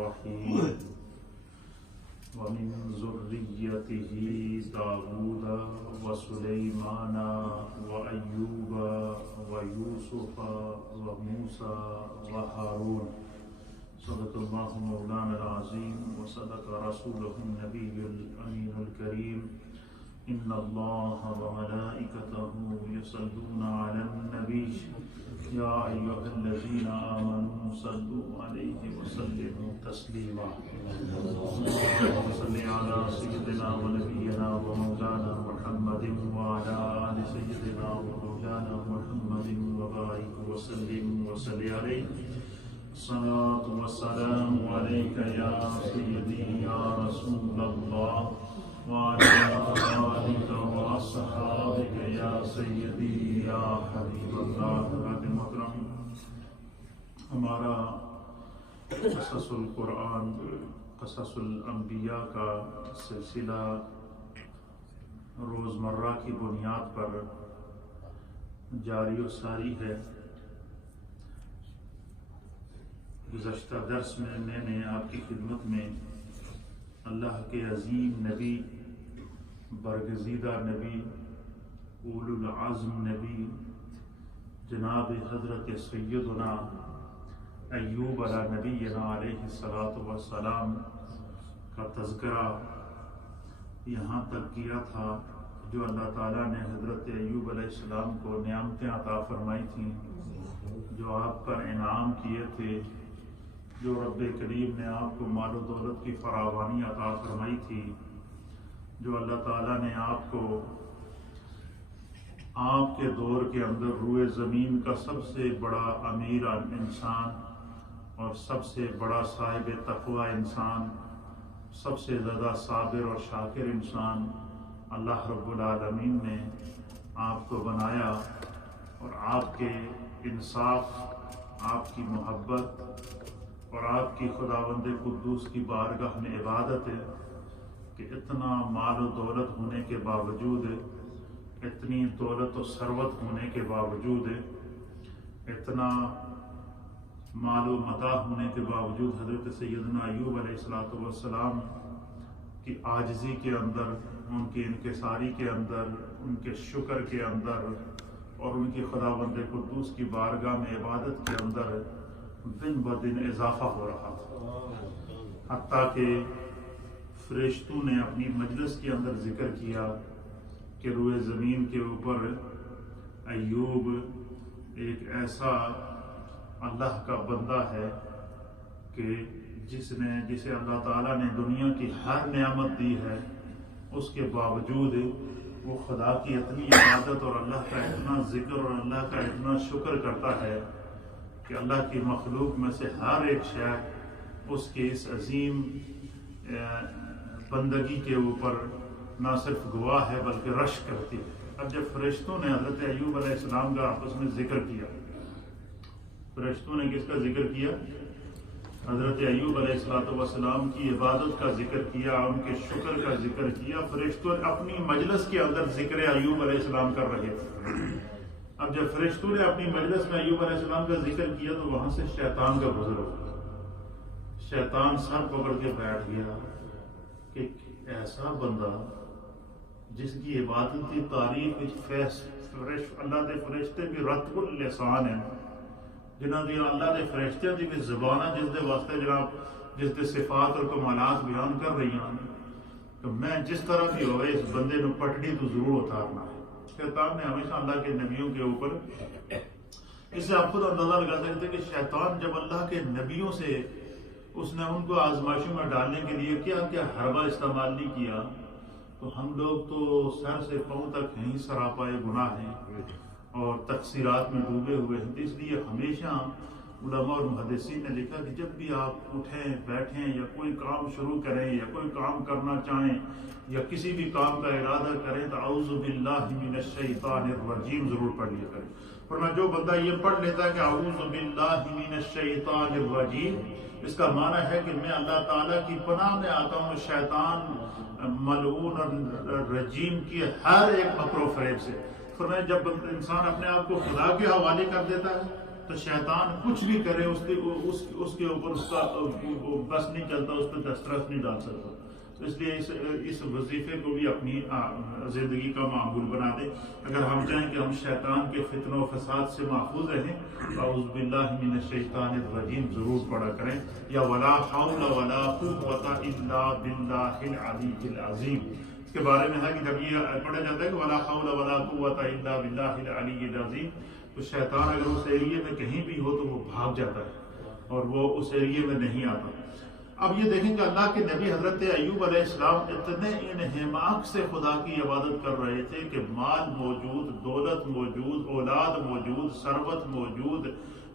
الرحيم ومن ذريته داود وسليمان وأيوب ويوسف وموسى وهارون صدق الله مولانا العظيم وصدق رسوله النبي الأمين الكريم إن الله وملائكته يصلون على النبي يا أيها الذين آمنوا صلوا عليه وسلموا تسليما صل على سيدنا ونبينا ومولانا محمد وعلى آل سيدنا ومولانا محمد وبارك وسلم وصل عليه الصلاة والسلام عليك يا سيدي يا رسول الله وعلى آلك وأصحابك يا سيدي يا حبيب الله محترم ہمارا قصص القرآن قصص الانبیاء کا سلسلہ روزمرہ کی بنیاد پر جاری و ساری ہے۔ گزشتہ درس میں نے آپ کی خدمت میں اللہ کے عظیم نبی، برگزیدہ نبی، اولو العزم نبی جناب حضرت سیدنا ایوب علیہ نبینا علیہ الصلاۃ والسلام کا تذکرہ یہاں تک کیا تھا جو اللہ تعالیٰ نے حضرت ایوب علیہ السلام کو نعمتیں عطا فرمائی تھیں، جو آپ پر انعام کیے تھے، جو رب کریم نے آپ کو مال و دولت کی فراوانی عطا فرمائی تھی، جو اللہ تعالیٰ نے آپ کو آپ کے دور کے اندر روئے زمین کا سب سے بڑا امیر انسان اور سب سے بڑا صاحب تقوی انسان، سب سے زیادہ صابر اور شاکر انسان اللہ رب العالمین نے آپ کو بنایا، اور آپ کے انصاف، آپ کی محبت اور آپ کی خداوند قدوس کی بارگاہ میں عبادت ہے کہ اتنا مال و دولت ہونے کے باوجود، اتنی دولت و ثروت ہونے کے باوجود، اتنا مال و متاع ہونے کے باوجود حضرت سیدنا ایوب علیہ السلام کی عاجزی کے اندر، ان کی انکساری کے اندر، ان کے شکر کے اندر اور ان کی خداوند قدوس کی بارگاہ میں عبادت کے اندر دن بدن اضافہ ہو رہا تھا، حتیٰ کہ فرشتوں نے اپنی مجلس کے اندر ذکر کیا کہ روئے زمین کے اوپر ایوب ایک ایسا اللہ کا بندہ ہے کہ جسے اللہ تعالیٰ نے دنیا کی ہر نعمت دی ہے، اس کے باوجود وہ خدا کی اتنی عبادت اور اللہ کا اتنا ذکر اور اللہ کا اتنا شکر کرتا ہے کہ اللہ کی مخلوق میں سے ہر ایک شے اس کے اس عظیم بندگی کے اوپر نہ صرف گواہ ہے بلکہ رشک کرتی ہے۔ اب جب فرشتوں نے حضرت ایوب علیہ السلام کا آپس میں ذکر کیا، فرشتوں نے کس کا ذکر کیا؟ حضرت ایوب علیہ السلام کی عبادت کا ذکر کیا، ان کے شکر کا ذکر کیا۔ فرشتوں اپنی مجلس کے اندر ذکر ایوب علیہ السلام کر رہے تھے۔ اب جب فرشتوں نے اپنی مجلس میں ایوب علیہ السلام کا ذکر کیا تو وہاں سے شیطان کا گزر ہو گیا۔ شیطان سر پکڑ کے بیٹھ گیا کہ ایسا بندہ جس کی عبادت کی تعریف اللہ دے فرشتے بھی رتب اللسان ہیں، جنہاں دی اللہ دے فرشتے دی بھی زبان ہے جس دے واسطے جناب جس دے صفات اور کمالات بیان کر رہی ہیں کہ میں جس طرح بھی ہوئے اس بندے نو پٹڑی تو ضرور اتارنا ہے۔ شیطان نے ہمیشہ اللہ کے نبیوں کے اوپر، اس سے آپ خود اندازہ لگا سکتے کہ شیطان جب اللہ کے نبیوں سے اس نے ان کو آزمائشوں میں ڈالنے کے لیے کیا کیا حربہ استعمال نہیں کیا، تو ہم لوگ تو سر سے پاؤں تک ہیں سراپائے گناہ ہیں اور تقصیرات میں ڈوبے ہوئے ہیں۔ اس لیے ہمیشہ علماء اور محدثین نے لکھا کہ جب بھی آپ اٹھیں بیٹھیں یا کوئی کام شروع کریں یا کوئی کام کرنا چاہیں یا کسی بھی کام کا ارادہ کریں تو اعوذ باللہ من الشیطان الرجیم ضرور پڑھ لیا کریں۔ ورنہ جو بندہ یہ پڑھ لیتا ہے کہ اعوذ باللہ من الشیطان الرجیم، اس کا معنی ہے کہ میں اللہ تعالیٰ کی پناہ میں آتا ہوں شیطان ملعون اور رجیم کی ہر ایک مکر و فریب سے۔ فرمایا جب انسان اپنے آپ کو خدا کے حوالے کر دیتا ہے تو شیطان کچھ بھی کرے اس کے اوپر اس کا بس نہیں چلتا، اس پہ دسترس نہیں ڈال سکتا. تو اس لیے اس وظیفے کو بھی اپنی زندگی کا معمول بنا دیں. اگر ہم چاہیں کہ ہم شیطان کے فتنوں و فساد سے محفوظ رہیں، اعوذ باللہ من الشیطان الرجیم ضرور پڑھا کریں، یا ولا حول ولا قوۃ الا باللہ العلی العظیم. اس کے بارے میں ہے کہ جب یہ پڑھا جاتا ہے کہ ولا حول ولا قوۃ الا باللہ العلی العظیم، تو شیطان اگر اس ایریے میں کہیں بھی ہو تو وہ بھاگ جاتا ہے اور وہ اس ایریے میں نہیں آتا. اب یہ دیکھیں کہ اللہ کے نبی حضرت ایوب علیہ السلام اتنے انہماک سے خدا کی عبادت کر رہے تھے کہ مال موجود، دولت موجود، اولاد موجود، ثروت موجود،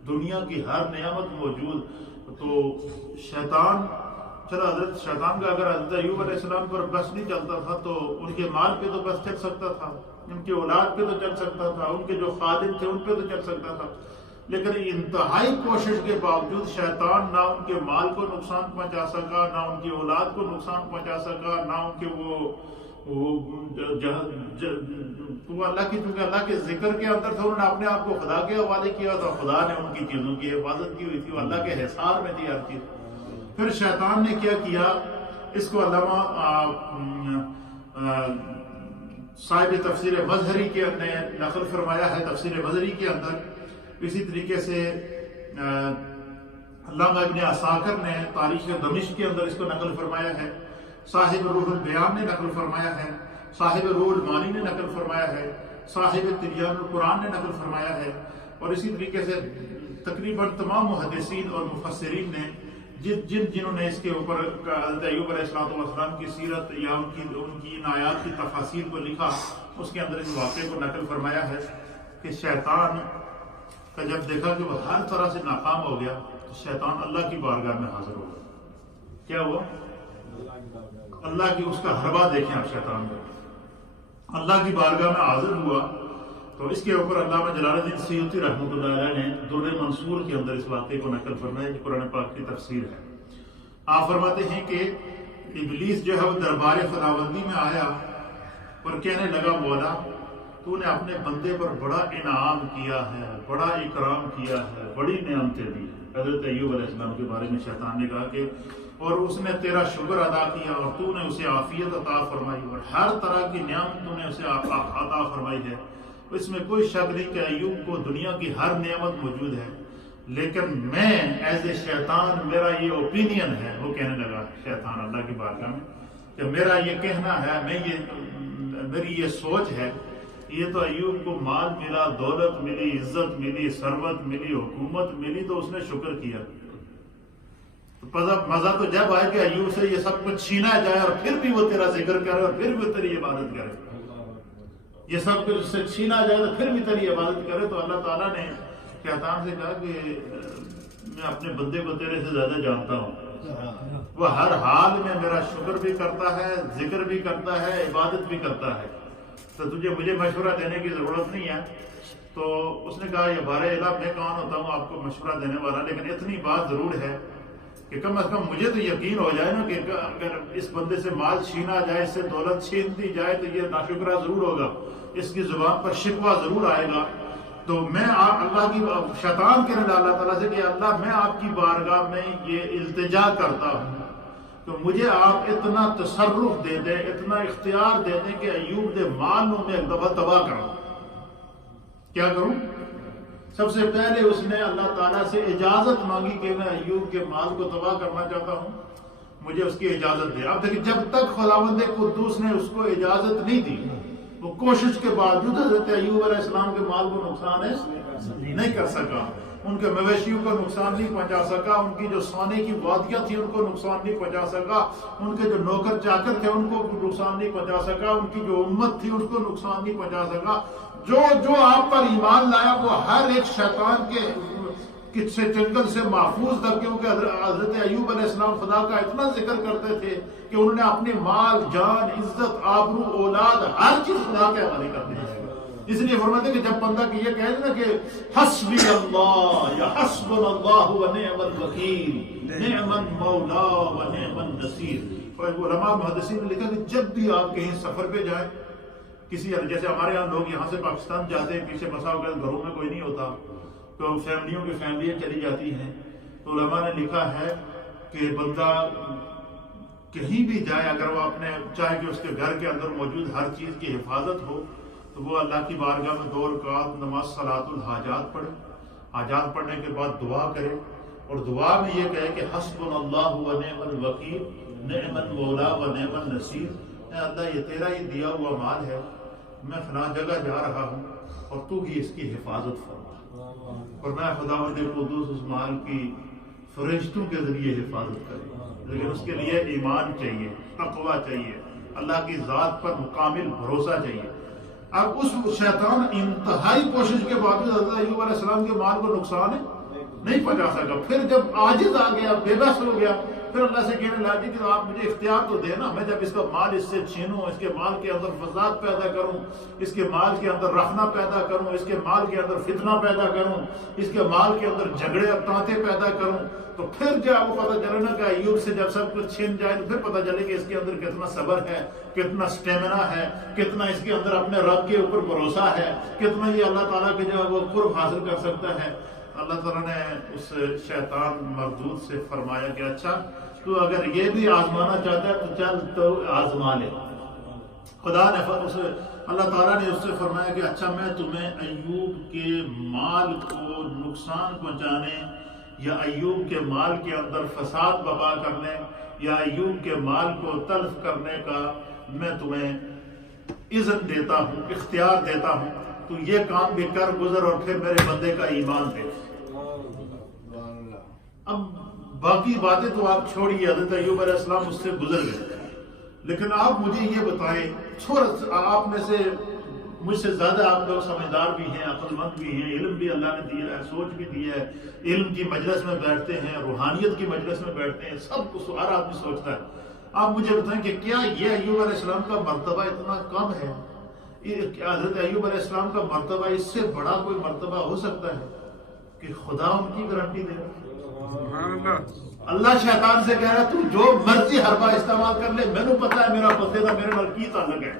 دنیا کی ہر نعمت موجود. تو شیطان شیطان کا اگر حضرت ایوب علیہ السلام پر بس نہیں چلتا تھا تو ان کے مال پہ تو بس چل سکتا تھا، ان کی اولاد پہ تو چل سکتا تھا، ان کے جو خادم تھے ان پہ تو چل سکتا تھا. لیکن انتہائی کوشش کے باوجود شیطان نہ ان کے مال کو نقصان پہنچا سکا، نہ ان کی اولاد کو نقصان پہنچا سکا، نہ ان کے وہ اللہ کی، چونکہ اللہ کے ذکر کے اندر تھا، انہوں نے اپنے آپ کو خدا کے حوالے کیا تھا، خدا نے ان کی چیزوں کی حفاظت کی ہوئی تھی، وہ اللہ کے حصار میں تھی ہر چیز. پھر شیطان نے کیا اس کو علامہ صاحب تفسیر مظہری کے نے نقل فرمایا ہے، تفسیر مظہری کے اندر. اسی طریقے سے علامہ ابن عساکر نے تاریخ دمشق کے اندر اس کو نقل فرمایا ہے، صاحب روح البیان نے نقل فرمایا ہے، صاحب روح المانی نے نقل فرمایا ہے، صاحب تبیان القرآن نے نقل فرمایا ہے. اور اسی طریقے سے تقریباً تمام محدثین اور مفسرین نے جنہوں نے اس کے اوپر حضرت ایوب علیہ السلام کی سیرت یا ان کی ان آیات کی تفاصیر کو لکھا، اس کے اندر اس واقعے کو نقل فرمایا ہے کہ شیطان کا جب دیکھا کہ وہ ہر طرح سے ناکام ہو گیا تو شیطان اللہ کی بارگاہ میں حاضر ہو گیا. کیا ہوا؟ اللہ کی، اس کا حربہ دیکھیں آپ شیطان کا، اللہ کی بارگاہ میں حاضر ہوا. تو اس کے اوپر علامہ جلال الدین سیوطی رحمۃ اللہ علیہ نے در منصور کے اندر اس واقعے کو نقل فرمایا کہ قرآن پاک کی تفسیر ہے. آپ فرماتے ہیں کہ ابلیس جو ہے وہ دربار خداوندی میں آیا اور کہنے لگا مولا تو نے اپنے بندے پر بڑا انعام کیا ہے، بڑا اکرام کیا ہے، بڑی نعمتیں دی ہیں. حضرت ایوب علیہ السلام کے بارے میں شیطان نے کہا کہ اور اس نے تیرا شکر ادا کیا اور تو نے اسے عافیت عطا فرمائی اور ہر طرح کی نعمت تو نے اسے عطا فرمائی ہے. اس میں کوئی شک نہیں کہ ایوب کو دنیا کی ہر نعمت موجود ہے، لیکن میں ایز اے شیطان میرا یہ اوپینین ہے، وہ کہنے لگا شیطان اللہ کی بارگاہ میں کہ میرا یہ کہنا ہے، میری یہ سوچ ہے، یہ تو ایوب کو مال ملا، دولت ملی، عزت ملی، ثروت ملی، حکومت ملی تو اس نے شکر کیا. مزہ تو جب آئے کہ ایوب سے یہ سب کچھ چھینا جائے اور پھر بھی وہ تیرا ذکر کرے اور پھر بھی تیری عبادت کرے. یہ سب کچھ سے چھینا جائے تو پھر بھی تیری عبادت کرے. تو اللہ تعالیٰ نے شیطان سے کہا کہ میں اپنے بندے کو تیرے سے زیادہ جانتا ہوں، وہ ہر حال میں میرا شکر بھی کرتا ہے، ذکر بھی کرتا ہے، عبادت بھی کرتا ہے، تو تجھے مجھے مشورہ دینے کی ضرورت نہیں ہے. تو اس نے کہا یہ بارے اللہ میں کون ہوتا ہوں آپ کو مشورہ دینے والا، لیکن اتنی بات ضرور ہے کہ کم از کم مجھے تو یقین ہو جائے نا کہ اگر اس بندے سے مال چھینا جائے، اس سے دولت چھین دی جائے تو یہ ناشکرہ ضرور ہوگا، اس کی زبان پر شکوہ ضرور آئے گا. تو میں اللہ کی، شیطان کہنے لگا اللہ تعالیٰ سے کہ اللہ میں آپ کی بارگاہ میں یہ التجا کرتا ہوں تو مجھے آپ اتنا تصرف دے دیں، اتنا اختیار دے دیں کہ ایوب دے مالوں میں ایک دفعہ تباہ کروں. کیا کروں؟ سب سے پہلے اس نے اللہ تعالیٰ سے اجازت مانگی کہ میں ایوب کے مال کو تباہ کرنا چاہتا ہوں، مجھے اس کی اجازت دے. اب دیکھیں جب تک خداوند قدوس نے اس کو اجازت نہیں دی، وہ کوشش کے باوجود حضرت ایوب علیہ السلام کے مال کو نقصان نہیں کر سکا، ان کے مویشیوں کو نقصان نہیں پہنچا سکا، ان کی جو سونے کی وادیاں تھیں ان کو نقصان نہیں پہنچا سکا، ان کے جو نوکر چاکر تھے ان کو نقصان نہیں پہنچا سکا، ان کی جو امت تھی ان کو نقصان نہیں پہنچا سکا. جو آپ پر ایمان لایا وہ ہر ایک شیطان کے سے جنگل سے محفوظ تھا، کیونکہ حضرت ایوب علیہ السلام خدا کا اتنا ذکر کرتے تھے کہ انہوں نے اپنے مال، جان، عزت، آبرو، اولاد ہر چیز خدا کے حوالے کر دی. اس لیے فرماتے کہ جب بندہ یہ کہے نا کہ حسبی اللہ یا حسبنا اللہ و نعم الوکیل نعم المولا و نعم النصیر. علماء محدثین نے لکھا کہ جب بھی آپ کہیں سفر پہ جائیں، کسی جیسے ہمارے یہاں لوگ یہاں سے پاکستان جاتے ہیں، پیچھے بسا ہو گیا گھروں میں کوئی نہیں ہوتا، تو فیملیوں کی فیملیاں چلی جاتی ہیں. تو علماء نے لکھا ہے کہ بندہ کہیں بھی جائے، اگر وہ اپنے چاہے کہ اس کے گھر کے اندر موجود ہر چیز کی حفاظت ہو، تو وہ اللہ کی بارگاہ میں 2 رکعت نماز صلاۃ الحاجات پڑھے. حاجات پڑھنے کے بعد دعا کرے، اور دعا میں یہ کہے کہ حسبنا اللہ و نعم الوکیل نعم المولا و نعم النصیر. اے اللہ، یہ تیرا ہی دیا ہوا مال ہے، میں فلاں جگہ جا رہا ہوں اور تو ہی اس کی حفاظت فرما، اور میں خداوند قدوس اس مال کی فرشتوں کے ذریعے حفاظت کرے. لیکن اس کے لیے ایمان چاہیے، تقوی چاہیے، اللہ کی ذات پر مکمل بھروسہ چاہیے. اب اس شیطان انتہائی کوشش کے باوجود حضرت ایوب علیہ السلام کے مال کو نقصان نہیں پہنچا سکا. پھر جب عاجز آ گیا، بے بس ہو گیا، پھر اللہ سے کہنے لگا کہ آپ مجھے اختیار تو دینا، میں جب اس کا مال اس سے چھینوں، اس کے مال کے اندر فساد پیدا کروں، اس کے مال کے اندر رخنا پیدا کروں، اس کے مال کے اندر فتنہ پیدا کروں، اس کے مال کے اندر جھگڑے اور تانتے پیدا کروں، تو پھر جب وہ پتہ چلے نا کہ ایوب سے جب سب کچھ چھین جائے، تو پھر پتہ چلے کہ اس کے اندر کتنا صبر ہے، کتنا سٹیمنا ہے، کتنا اس کے اندر اپنے رب کے اوپر بھروسہ ہے، کتنا یہ اللہ تعالیٰ کے جو ہے وہ قرب حاصل کر سکتا ہے. اللہ تعالیٰ نے اس شیطان مردود سے فرمایا کہ اچھا تو اگر یہ بھی آزمانا چاہتا ہے تو چل تو آزما لے. خدا نے اللہ تعالیٰ نے اس سے فرمایا کہ اچھا میں تمہیں ایوب کے مال کو نقصان پہنچانے یا ایوب کے مال کے اندر فساد برپا کرنے یا ایوب کے مال کو تلف کرنے کا میں تمہیں اذن دیتا ہوں، اختیار دیتا ہوں. تو یہ کام بھی کر گزر اور پھر میرے بندے کا ایمان دے. اب باقی باتیں تو آپ چھوڑیے، حضرت ایوب علیہ السلام اس سے گزر گئے. لیکن آپ مجھے یہ بتائیں، آپ میں سے مجھ سے زیادہ آپ لوگ سمجھدار بھی ہیں، عقل مند بھی ہیں، علم بھی اللہ نے دیا ہے، سوچ بھی دی ہے، علم کی مجلس میں بیٹھتے ہیں، روحانیت کی مجلس میں بیٹھتے ہیں، سب کچھ ہر آدمی سوچتا ہے. آپ مجھے بتائیں کہ کیا یہ ایوب علیہ السلام کا مرتبہ اتنا کم ہے؟ حضرت ایوب علیہ السلام کا مرتبہ اس سے بڑا کوئی مرتبہ ہو سکتا ہے کہ خدا ان کی گارنٹی دے رہا؟ اللہ شیطان سے کہہ رہا تو جو مرضی حربہ استعمال کر لے، میں نے پتا ہے میرا بندے کا میرے نال کی تعلق ہے،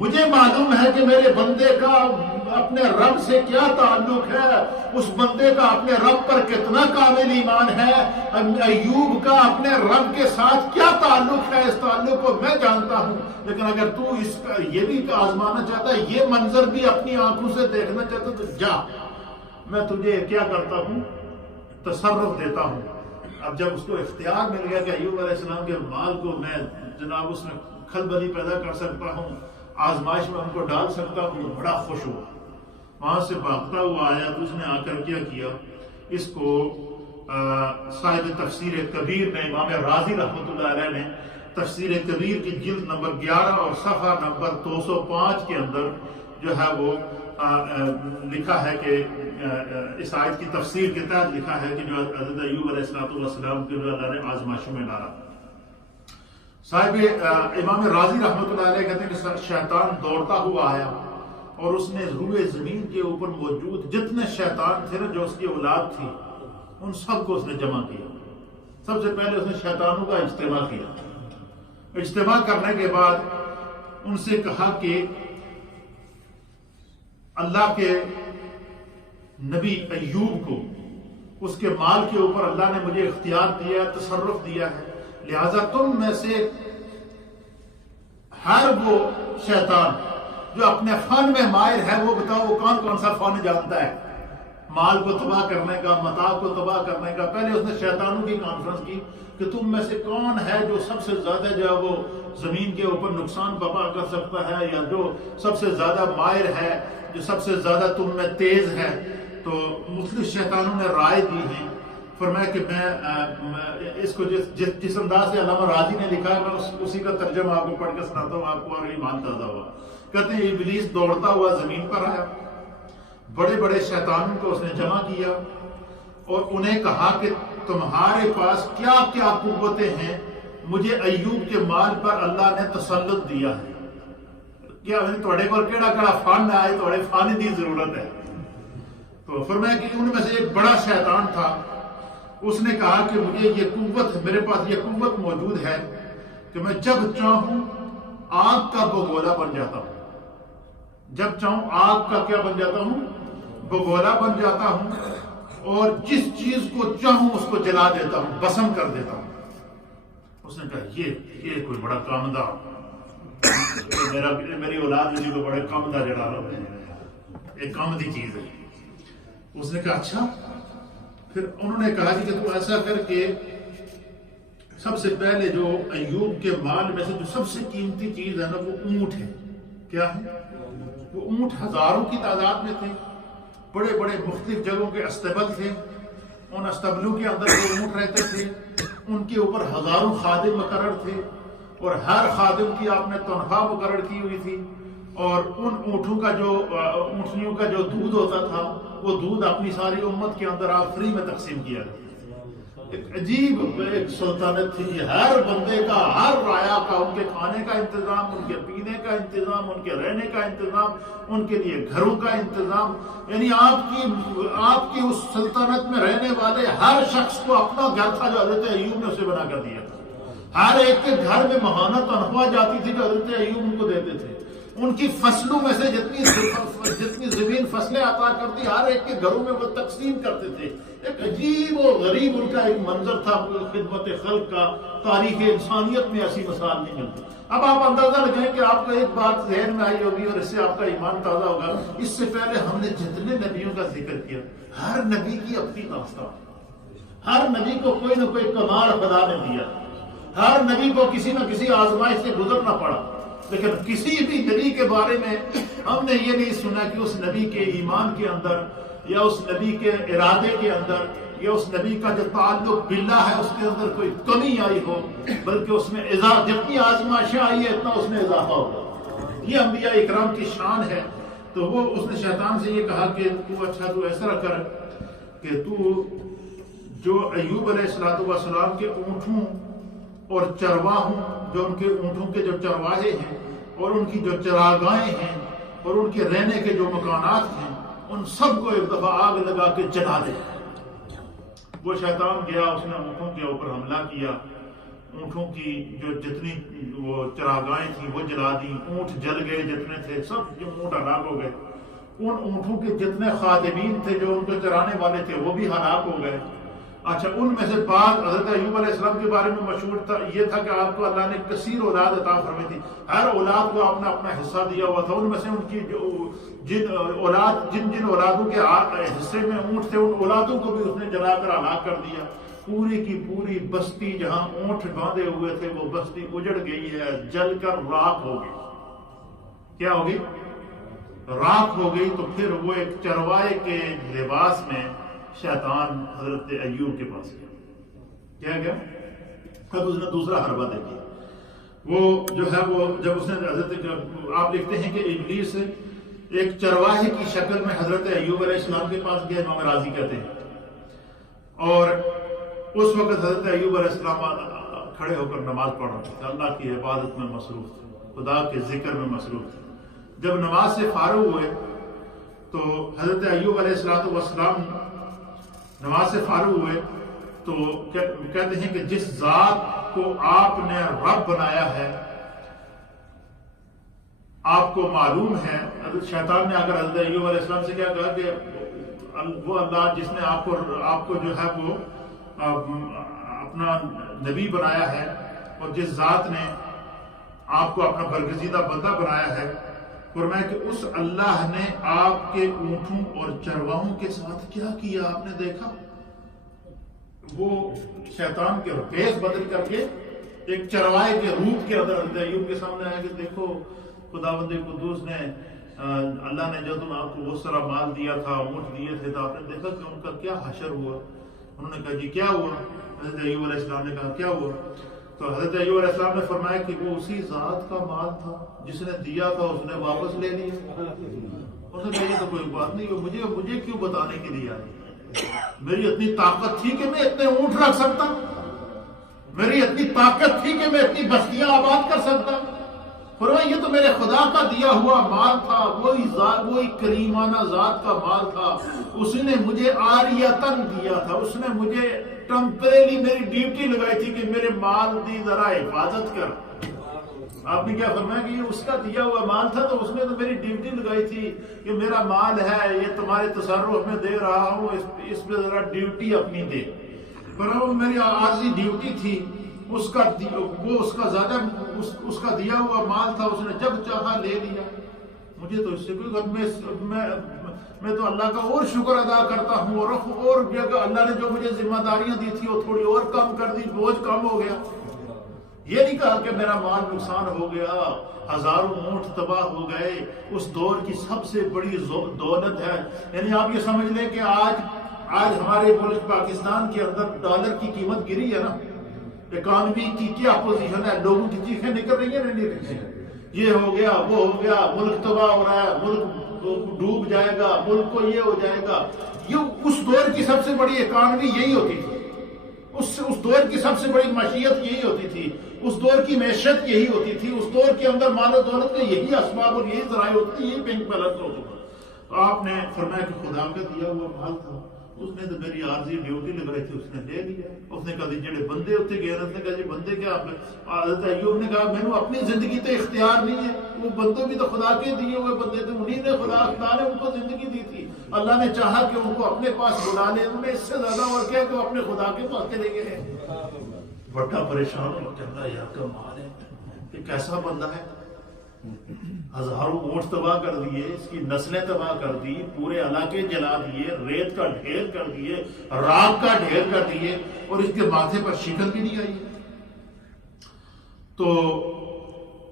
مجھے معلوم ہے کہ میرے بندے کا اپنے رب سے کیا تعلق ہے، اس بندے کا اپنے رب پر کتنا کامل ایمان ہے، ایوب کا اپنے رب کے ساتھ کیا تعلق ہے، اس تعلق کو میں جانتا ہوں. لیکن اگر تو اس کا یہ بھی آزمانا چاہتا ہے، یہ منظر بھی اپنی آنکھوں سے دیکھنا چاہتا تو جا، میں تجھے کیا کرتا ہوں، تصرف دیتا ہوں. اب جب اس کو اختیار مل گیا کہ ایوب علیہ السلام کے مال کو میں جناب اس میں خلبلی پیدا کر سکتا ہوں، آزمائش میں ان کو ڈال سکتا ہوں، تو بڑا خوش ہوا. وہاں سے بھاگتا ہوا آیا تو اس نے آ کر کیا اس کو صاحب تفسیر کبیر نے، امام راضی رحمۃ اللہ علیہ نے تفسیر کبیر کی جلد نمبر 11 اور صفحہ نمبر 205 کے اندر جو ہے وہ لکھا ہے کہ اس آیت کی تفسیر کے تحت لکھا ہے کہ جو حضرت ایوب علیہ السلام کے جو اللہ نے آزمائشوں میں ڈالا. صاحب امام راضی رحمۃ اللہ علیہ کہتے ہیں کہ شیطان دوڑتا ہوا آیا اور اس نے روئے زمین کے اوپر موجود جتنے شیطان تھے نا، جو اس کی اولاد تھی، ان سب کو اس نے جمع کیا. سب سے پہلے اس نے شیطانوں کا اجتماع کیا. اجتماع کرنے کے بعد ان سے کہا کہ اللہ کے نبی ایوب کو اس کے مال کے اوپر اللہ نے مجھے اختیار دیا ہے، تصرف دیا ہے، لہذا تم میں سے ہر وہ شیطان جو اپنے فن میں ماہر ہے وہ بتاؤ وہ کون کون سا فن جانتا ہے مال کو تباہ کرنے کا، متاع کو تباہ کرنے کا. پہلے اس نے شیطانوں کی کانفرنس کی کہ تم میں سے کون ہے جو سب سے زیادہ جو ہے وہ زمین کے اوپر نقصان برپا کر سکتا ہے، یا جو سب سے زیادہ ماہر ہے، جو سب سے زیادہ تم میں تیز ہے. تو مختلف شیطانوں نے رائے دی ہے. فرمایا کہ میں اس کو جس انداز سے علامہ راضی نے لکھا ہے میں اسی کا ترجمہ آپ کو پڑھ کے سناتا ہوں، آپ کو اور ایمان تازہ ہوا. کہتے ہیں ابلیس دوڑتا ہوا زمین پر آیا، بڑے بڑے شیطانوں کو اس نے جمع کیا اور انہیں کہا کہ تمہارے پاس کیا کیا قوتیں ہیں، مجھے ایوب کے مال پر اللہ نے تسلط دیا ہے، کیا تھوڑے کو کیڑا کیڑا فن آئے، تھوڑے فن کی ضرورت ہے. تو فرمایا کہ ان میں سے ایک بڑا شیطان تھا، اس نے کہا کہ مجھے یہ قوت، میرے پاس یہ قوت موجود ہے کہ میں جب چاہوں آگ کا بگولا بن جاتا ہوں. جب چاہوں آگ کا کیا بن جاتا ہوں؟ بگولا بن جاتا ہوں اور جس چیز کو چاہوں اس کو جلا دیتا ہوں، بسم کر دیتا ہوں۔ اس نے کہا یہ کوئی بڑا کامدہ، میری اولاد میں کو بڑا کامدہ جلا رہا ہے، ایک کامدی چیز ہے۔ اس نے کہا اچھا۔ پھر انہوں نے کہا کہ تو ایسا کر کے سب سے پہلے جو ایوب کے مال میں سے جو سب سے قیمتی چیز ہے نا وہ اونٹ ہے۔ کیا ہے؟ وہ اونٹ ہزاروں کی تعداد میں تھے، بڑے بڑے مختلف جگہوں کے استبل تھے، ان استبلوں کے اندر وہ اونٹ رہتے تھے، ان کے اوپر ہزاروں خادم مقرر تھے اور ہر خادم کی آپ نے تنخواہ مقرر کی ہوئی تھی، اور ان اونٹوں کا جو اونٹنیوں کا جو دودھ ہوتا تھا وہ دودھ اپنی ساری امت کے اندر آپ فری میں تقسیم کیا تھا۔ ایک عجیب ایک سلطنت تھی، ہر بندے کا، ہر رایا کا، ان کے کھانے کا انتظام، ان کے پینے کا انتظام، ان کے رہنے کا انتظام، ان کے لیے گھروں کا انتظام، یعنی آپ کی اس سلطنت میں رہنے والے ہر شخص کو اپنا گھر تھا جو حضرت ایوب نے اسے بنا کر دیا تھا۔ ہر ایک کے گھر میں ماہانہ تنخواہ جاتی تھی جو حضرت ایوب ان کو دیتے تھے۔ ان کی فصلوں میں سے جتنی زمین فصلیں عطا کرتی ہر ایک کے گھروں میں وہ تقسیم کرتے تھے۔ ایک عجیب و غریب ان کا ایک منظر تھا خدمت خلق کا، تاریخ انسانیت میں ایسی مثال نہیں ملتی۔ اب آپ اندازہ لگائیں کہ آپ کو ایک بات ذہن میں آئی ہوگی اور اس سے آپ کا ایمان تازہ ہوگا، اس سے پہلے ہم نے جتنے نبیوں کا ذکر کیا، ہر نبی کی اپنی داستان، ہر نبی کو کوئی نہ کوئی کمال خدا نے دیا، ہر نبی کو کسی نہ کسی آزمائش سے گزرنا پڑا، لیکن کسی بھی نبی کے بارے میں ہم نے یہ نہیں سنا کہ اس نبی کے ایمان کے اندر یا اس نبی کے ارادے کے اندر یا اس نبی کا جو تعلق باللہ ہے اس کے اندر کوئی کمی آئی ہو، بلکہ اس میں جتنی آزمائشیں آئی ہے اتنا اس میں اضافہ ہوگا۔ یہ انبیاء اکرام کی شان ہے۔ تو وہ اس نے شیطان سے یہ کہا کہ تو ایسا کر کہ تو جو ایوب علیہ السلام کے اونٹوں اور چرواہوں، جو ان کے اونٹوں کے جو چرواہے ہیں اور ان کی جو چراگاہیں ہیں اور ان کے رہنے کے جو مکانات ہیں، ان سب کو ایک دفعہ آگ لگا کے جلا دے۔ وہ شیطان گیا، اس نے اونٹوں کے اوپر حملہ کیا، اونٹوں کی جو جتنی وہ چراگاہیں تھیں وہ جلا دی، اونٹ جل گئے جتنے تھے، سب جو اونٹ ہلاک ہو گئے۔ ان اونٹوں کے جتنے خادمین تھے جو ان کو چرانے والے تھے وہ بھی ہلاک ہو گئے۔ اچھا، ان میں سے بعض حضرت ایوب علیہ السلام کے بارے میں مشہور تھا یہ تھا کہ آپ کو اللہ نے کثیر اولاد عطا فرمائی تھی، ہر اولاد کو آپ نے اپنا حصہ دیا ہوا تھا۔ ان میں سے ان کی جن اولادوں کے حصے میں اونٹ تھے، ان اولادوں کو بھی اس نے جلا کر ہلاک کر دیا۔ پوری کی پوری بستی جہاں اونٹ باندھے ہوئے تھے وہ بستی اجڑ گئی ہے، جل کر راکھ ہو گئی۔ کیا ہوگی؟ راکھ ہو گئی۔ تو پھر وہ ایک چروائے کے لباس میں شیطان حضرت ایوب کے پاس گیا۔ کیا اب اس نے دوسرا حربہ دیکھا، وہ جو ہے وہ جب اس نے آپ لکھتے ہیں کہ ابلیس ایک چرواہے کی شکل میں حضرت ایوب علیہ السلام کے پاس گیا، امام راضی کہتے ہیں، اور اس وقت حضرت ایوب علیہ السلام کھڑے ہو کر نماز پڑھ رہے تھے، اللہ کی عبادت میں مصروف تھے، خدا کے ذکر میں مصروف تھے۔ جب نماز سے فارغ ہوئے تو حضرت ایوب علیہ السلام نماز سے فارغ ہوئے تو کہتے ہیں کہ جس ذات کو آپ نے رب بنایا ہے آپ کو معلوم ہے، حضرت شیطان نے اگر حضرت ایوب علیہ السلام سے کیا کہا کہ وہ اللہ جس نے آپ کو جو ہے وہ اپنا نبی بنایا ہے اور جس ذات نے آپ کو اپنا برگزیدہ بندہ بنایا ہے، فرمایا کہ اس اللہ نے آپ کے اونٹوں اور چرواہوں کے ساتھ کیا کیا آپ نے دیکھا؟ وہ شیطان کے فیس بدل کر کے ایک چروائے کے روپ کے اندر حضرت ایوب کے سامنے آیا کہ دیکھو خداوند قدوس نے اللہ نے جو تم آپ کو وہ سارا مال دیا تھا، اونٹ دیے تھے، تو آپ نے دیکھا کہ ان کا کیا حشر ہوا؟ انہوں نے کہا جی کیا ہوا؟ حضرت ایوب علیہ السلام نے کہا کیا ہوا؟ تو حضرت ایوب علیہ السلام نے فرمایا کہ وہ اسی ذات کا مال تھا جس نے دیا تھا، اس نے واپس لے لیا۔ اس نے کہا یہ تو کوئی بات نہیں، مجھے کیوں بتانے کے لیے آئی؟ میری اتنی طاقت تھی کہ میں اتنے اونٹ رکھ سکتا، میری اتنی طاقت تھی کہ میں اتنی بستیاں آباد کر سکتا۔ فرمایا یہ تو میرے خدا کا دیا ہوا مال تھا، وہی کریمانہ ذات کا مال تھا، اس نے مجھے عاریتاً دیا تھا، اس نے مجھے ٹمپریری میری ڈیوٹی لگائی تھی کہ میرے مال دی ذرا حفاظت کر۔ آپ نے کیا فرمایا کہ یہ اس کا دیا ہوا مال تھا تو اس نے تو میری ڈیوٹی لگائی تھی کہ میرا مال ہے یہ تمہارے تصرف میں دے رہا ہوں اس پہ ذرا ڈیوٹی اپنی دے. پر وہ میری عارضی ڈیوٹی تھی. اس کا زیادہ اس کا دیا ہوا مال تھا, اس نے جب چاہا لے لیا. مجھے تو اس سے کوئی غم, میں تو اللہ کا اور شکر ادا کرتا ہوں اور اللہ نے جو مجھے ذمہ داریاں دی تھی وہ تھوڑی اور کم کر دی, بوجھ کم ہو گیا. یہ نہیں کہا کہ میرا مال نقصان ہو گیا, ہزاروں اونٹ تباہ ہو گئے. اس دور کی سب سے بڑی دولت ہے. یعنی آپ یہ سمجھ لیں کہ آج ہمارے ملک پاکستان کے اندر ڈالر کی قیمت گری ہے نا, اکانومی کی کیا پوزیشن ہے, لوگوں کی چیخیں نکل رہی ہیں نہیں نکل رہی ہیں, یہ ہو گیا وہ ہو گیا, ملک تباہ ہو رہا ہے, ملک ڈوب جائے گا, ملک کو یہ ہو جائے گا. یہ اس دور کی سب سے بڑی اکانومی یہی ہوتی تھی, اس دور کی سب سے بڑی معیشت یہی ہوتی تھی, اس دور کی معیشت یہی ہوتی تھی, اس دور کے اندر مال و دولت کے یہی اسباب اور یہی ذرائع ہوتی تھی, یہی بینک بیلنس ہوتا تھا. تو آپ نے فرمایا کہ خدا کا دیا ہوا مال تھا, اس نے تو میری عارضی ڈیوٹی لگ رہی تھی, اس نے لے لیا. اس نے کہا جڑے بندے اتنے گئے, اس نے کہا جی بندے کیا, حضرت ایوب نے کہا میں نے اپنی زندگی تو اختیار نہیں ہے, وہ بندے بھی تو خدا کے دیے ہوئے بندے تھے, انہیں نے خدا نے ان کو زندگی دی تھی. اللہ نے چاہا کہ ان کو اپنے پاس بلا لے, انہوں نے اس سے زیادہ اور کیا کہ وہ اپنے خدا کے پاس چلے گئے. بڑا پریشان ہو چلتا یار کا مال ہے, یہ کیسا بندہ ہے, ہزاروں اونٹ تباہ کر دیے, اس کی نسلیں تباہ کر دی, پورے علاقے جلا دیے, ریت کا ڈھیر کر دیے, راک کا ڈھیر کر دیے, اور اس کے ماتھے پر شکن بھی نہیں آئی. تو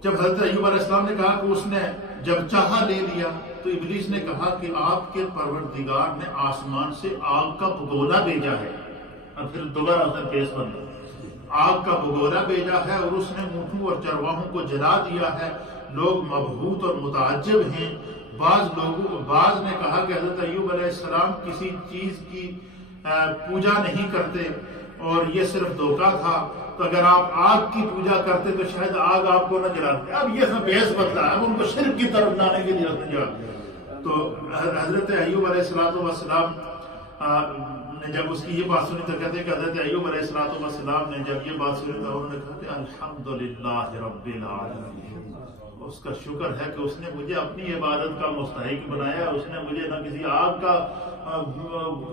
جب حضرت ایوب علیہ السلام نے کہا کہ اس نے جب چاہا لے لیا, تو ابلیس نے کہا کہ آپ کے پروردگار نے آسمان سے آگ کا بگولا بھیجا ہے. اور پھر دوبارہ اس نے پیش بنا, آگ کا بگولا بھیجا ہے اور اس نے اونٹوں اور چرواہوں کو جلا دیا ہے. لوگ مبہوت اور متعجب ہیں. بعض نے کہا کہ حضرت ایوب علیہ السلام کسی چیز کی پوجا نہیں کرتے اور یہ صرف دھوکہ تھا, تو اگر آپ آگ کی پوجا کرتے تو شاید آگ آپ کو نہ جلاتے. اب یہ سب بحث بدلا ہے, ان کو شرک کی طرف لانے کے لیے جا. تو حضرت ایوب علیہ السلام نے جب اس کی یہ بات سنی تو کہتے ہیں کہ حضرت ایوب علیہ السلام نے جب یہ بات سنی تو انہوں نے کہا کہ الحمدللہ رب العالمین, اس کا شکر ہے کہ اس نے مجھے اپنی عبادت کا مستحق بنایا. اس نے مجھے نہ کسی آگ کا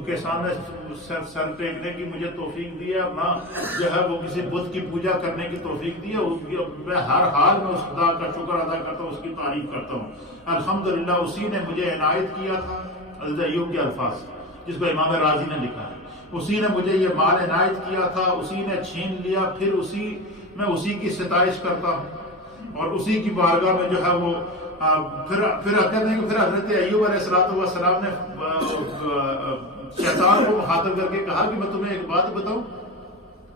کے سامنے سر ٹیکنے کی مجھے توفیق دی ہے, نہ جو ہے وہ کسی بت کی پوجا کرنے کی توفیق دی ہے. میں ہر حال میں اس خدا کا شکر ادا کرتا ہوں, اس کی تعریف کرتا ہوں. الحمدللہ اسی نے مجھے عنایت کیا تھا. حضرت ایوب کے الفاظ جس کو امام راضی نے لکھا ہے, اسی نے مجھے یہ مال عنایت کیا تھا, اسی نے چھین لیا, پھر میں اسی کی ستائش کرتا ہوں اور اسی کی بارگاہ میں جو ہے وہ پھر کہتے ہیں کہ پھر حضرت ایوب علیہ السلام نے شیطان کو مخاطب کر کے کہا کہ میں تمہیں ایک بات بتاؤں,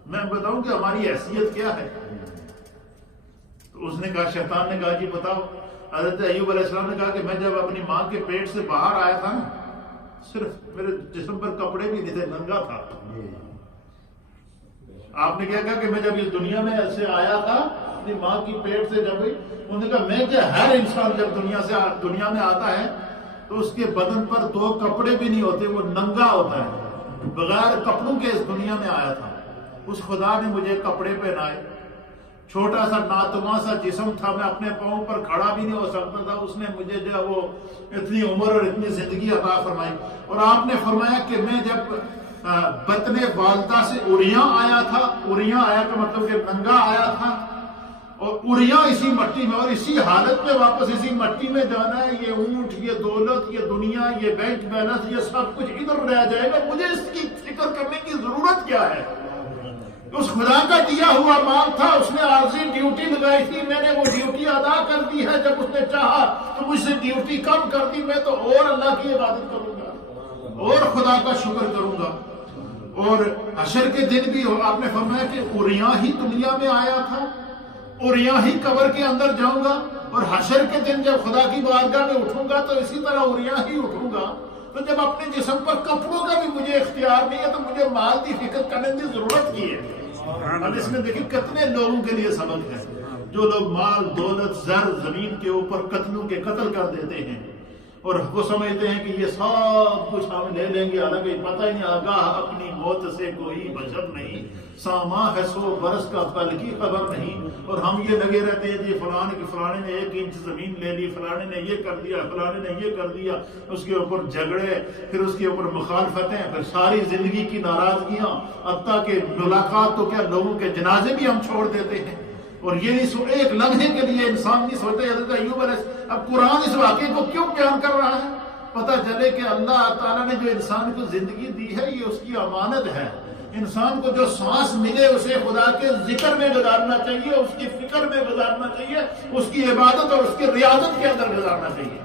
میں بتاؤں کہ ہماری حیثیت کیا ہے. تو اس نے کہا, شیطان نے کہا جی بتاؤ. حضرت ایوب علیہ السلام نے کہا کہ میں جب اپنی ماں کے پیٹ سے باہر آیا تھا نا, صرف میرے جسم پر کپڑے بھی نہیں تھے, ننگا تھا. آپ نے کیا کہا کہ میں جب اس دنیا میں ایسے آیا تھا اپنی ماں کی پیٹ سے, جب انہوں نے کہا میں کیا, ہر انسان جب دنیا میں آتا ہے تو اس کے بدن پر 2 کپڑے بھی نہیں ہوتے, وہ ننگا ہوتا ہے, بغیر کپڑوں کے اس دنیا میں آیا تھا. اس خدا نے مجھے کپڑے پہنائے, چھوٹا سا ناتواں سا جسم تھا, میں اپنے پاؤں پر کھڑا بھی نہیں ہو سکتا تھا. اس نے مجھے جو ہے وہ اتنی عمر اور اتنی زندگی عطا فرمائی. اور آپ نے فرمایا کہ میں جب بطن والدہ سے اریاں آیا تھا, اریاں آیا کا مطلب کہ ننگا آیا تھا, اور اریاں اسی مٹی میں, اور اسی حالت میں واپس اسی مٹی میں جانا ہے. یہ اونٹ, یہ دولت, یہ دنیا, یہ بینک بیلنس, یہ سب کچھ ادھر رہ جائے گا. مجھے اس کی فکر کرنے کی ضرورت کیا ہے؟ اس خدا کا دیا ہوا مال تھا, اس نے عارضی ڈیوٹی لگائی تھی, میں نے وہ ڈیوٹی ادا کر دی ہے. جب اس نے چاہا تو مجھ سے ڈیوٹی کم کر دی, میں تو اور اللہ کی عبادت کروں گا اور خدا کا شکر کروں گا. اور حشر کے دن بھی آپ نے فرمایا کہ اریاں ہی دنیا میں آیا تھا, اریاں ہی قبر کے اندر جاؤں گا, اور حشر کے دن جب خدا کی بارگاہ میں اٹھوں گا تو اسی طرح اریاں ہی اٹھوں گا. تو جب اپنے جسم پر کپڑوں کا بھی مجھے اختیار نہیں ہے تو مجھے مال کی فکر کرنے کی ضرورت کی ہے. اب اس میں دیکھیں کتنے لوگوں کے لیے سبق ہے, جو لوگ مال, دولت, زر, زمین کے اوپر قتلوں کے قتل کر دیتے ہیں, اور وہ سمجھتے ہیں کہ یہ سب کچھ ہم لے لیں گے، حالانکہ پتہ ہی نہیں، آگاہ اپنی موت سے کوئی بشر نہیں، ساما ہے 100 برس کا کل کی خبر نہیں، اور ہم یہ لگے رہتے ہیں جی فلانے نے 1 انچ زمین لے لی، فلانے نے یہ کر دیا، فلانے نے یہ کر دیا، اس کے اوپر جھگڑے، پھر اس کے اوپر مخالفتیں، پھر ساری زندگی کی ناراضگیاں، حتیٰ کہ ملاقات تو کیا لوگوں کے جنازے بھی ہم چھوڑ دیتے ہیں، اور یہ نہیں ایک لمحے کے لیے انسان نہیں سوچتا۔ حضرت ایوب علیہ السلام، اب قرآن اس واقعے کو کیوں بیان کر رہا ہے؟ پتہ چلے کہ اللہ تعالیٰ نے جو انسان کو زندگی دی ہے یہ اس کی امانت ہے، انسان کو جو سانس ملے اسے خدا کے ذکر میں گزارنا چاہیے، اس کی فکر میں گزارنا چاہیے، اس کی عبادت اور اس کی ریاضت کے اندر گزارنا چاہیے۔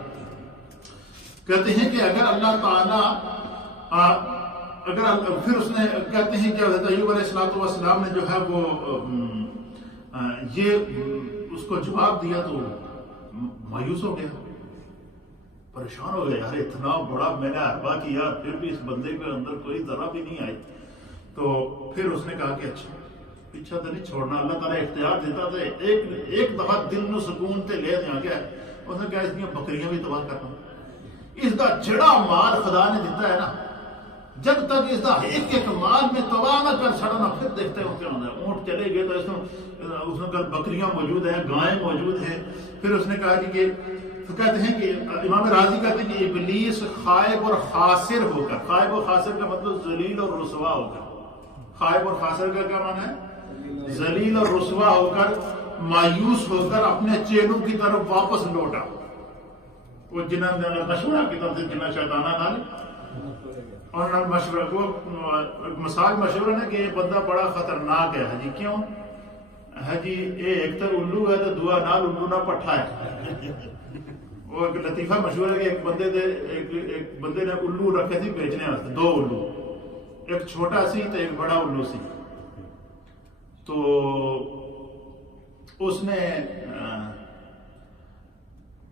کہتے ہیں کہ اگر اللہ تعالیٰ پھر اس نے کہتے ہیں کہ حضرت ایوب علیہ السلام نے جو ہے وہ یہ اس کو جواب دیا تو مایوس ہو گیا، پریشان ہو گیا، یار اتنا بڑا میں نے حربہ کیا پھر بھی اس بندے کے اندر کوئی ذرا بھی نہیں آئی۔ تو پھر اس نے کہا کہ اچھا پیچھا تو نہیں چھوڑنا، اللہ تعالیٰ اختیار دیتا تھا، ایک دفعہ دل نو سکون تے لے دیا گیا، اس نے کہا اس کی بکریاں بھی تباہ کرنا، اس کا جڑا مال خدا نے دیتا ہے نا، جب تک اس کا ایک مال میں تباہ نہ کر چھڑنا، پھر دیکھتے ہیں کیا ہوتا ہے۔ اونٹ چلے گئے تو اس نے کہا بکریاں موجود ہیں، گائیں موجود ہیں۔ پھر اس نے کہا کہ کہتے ہیں کہ امام راضی کہتے ہیں کہ ابلیس خائب اور خاسر ہو کر، خائب اور خاسر کا مطلب ذلیل اور رسوا ہو کر، خائب اور خاسر کا کیا معنی ہے؟ ذلیل اور رسوا ہو کر، مایوس ہو کر اپنے چیلوں کی طرف واپس لوٹا۔ وہ جنہوں نے مشورہ کی طرف سے جنہ شیطانہ نال اور مشورہ کو مثال مشورہ نے کہ یہ بندہ بڑا خطرناک ہے جی، کیوں ہے جی؟ ایک تو الو ہے تو دعا نال الو نہ پٹھا ہے۔ وہ ایک لطیفہ مشہور ہے کہ ایک بندے نے الو رکھے تھی بیچنے واسطے، 2 الو، ایک چھوٹا سی تو ایک بڑا الو سی۔ تو اس نے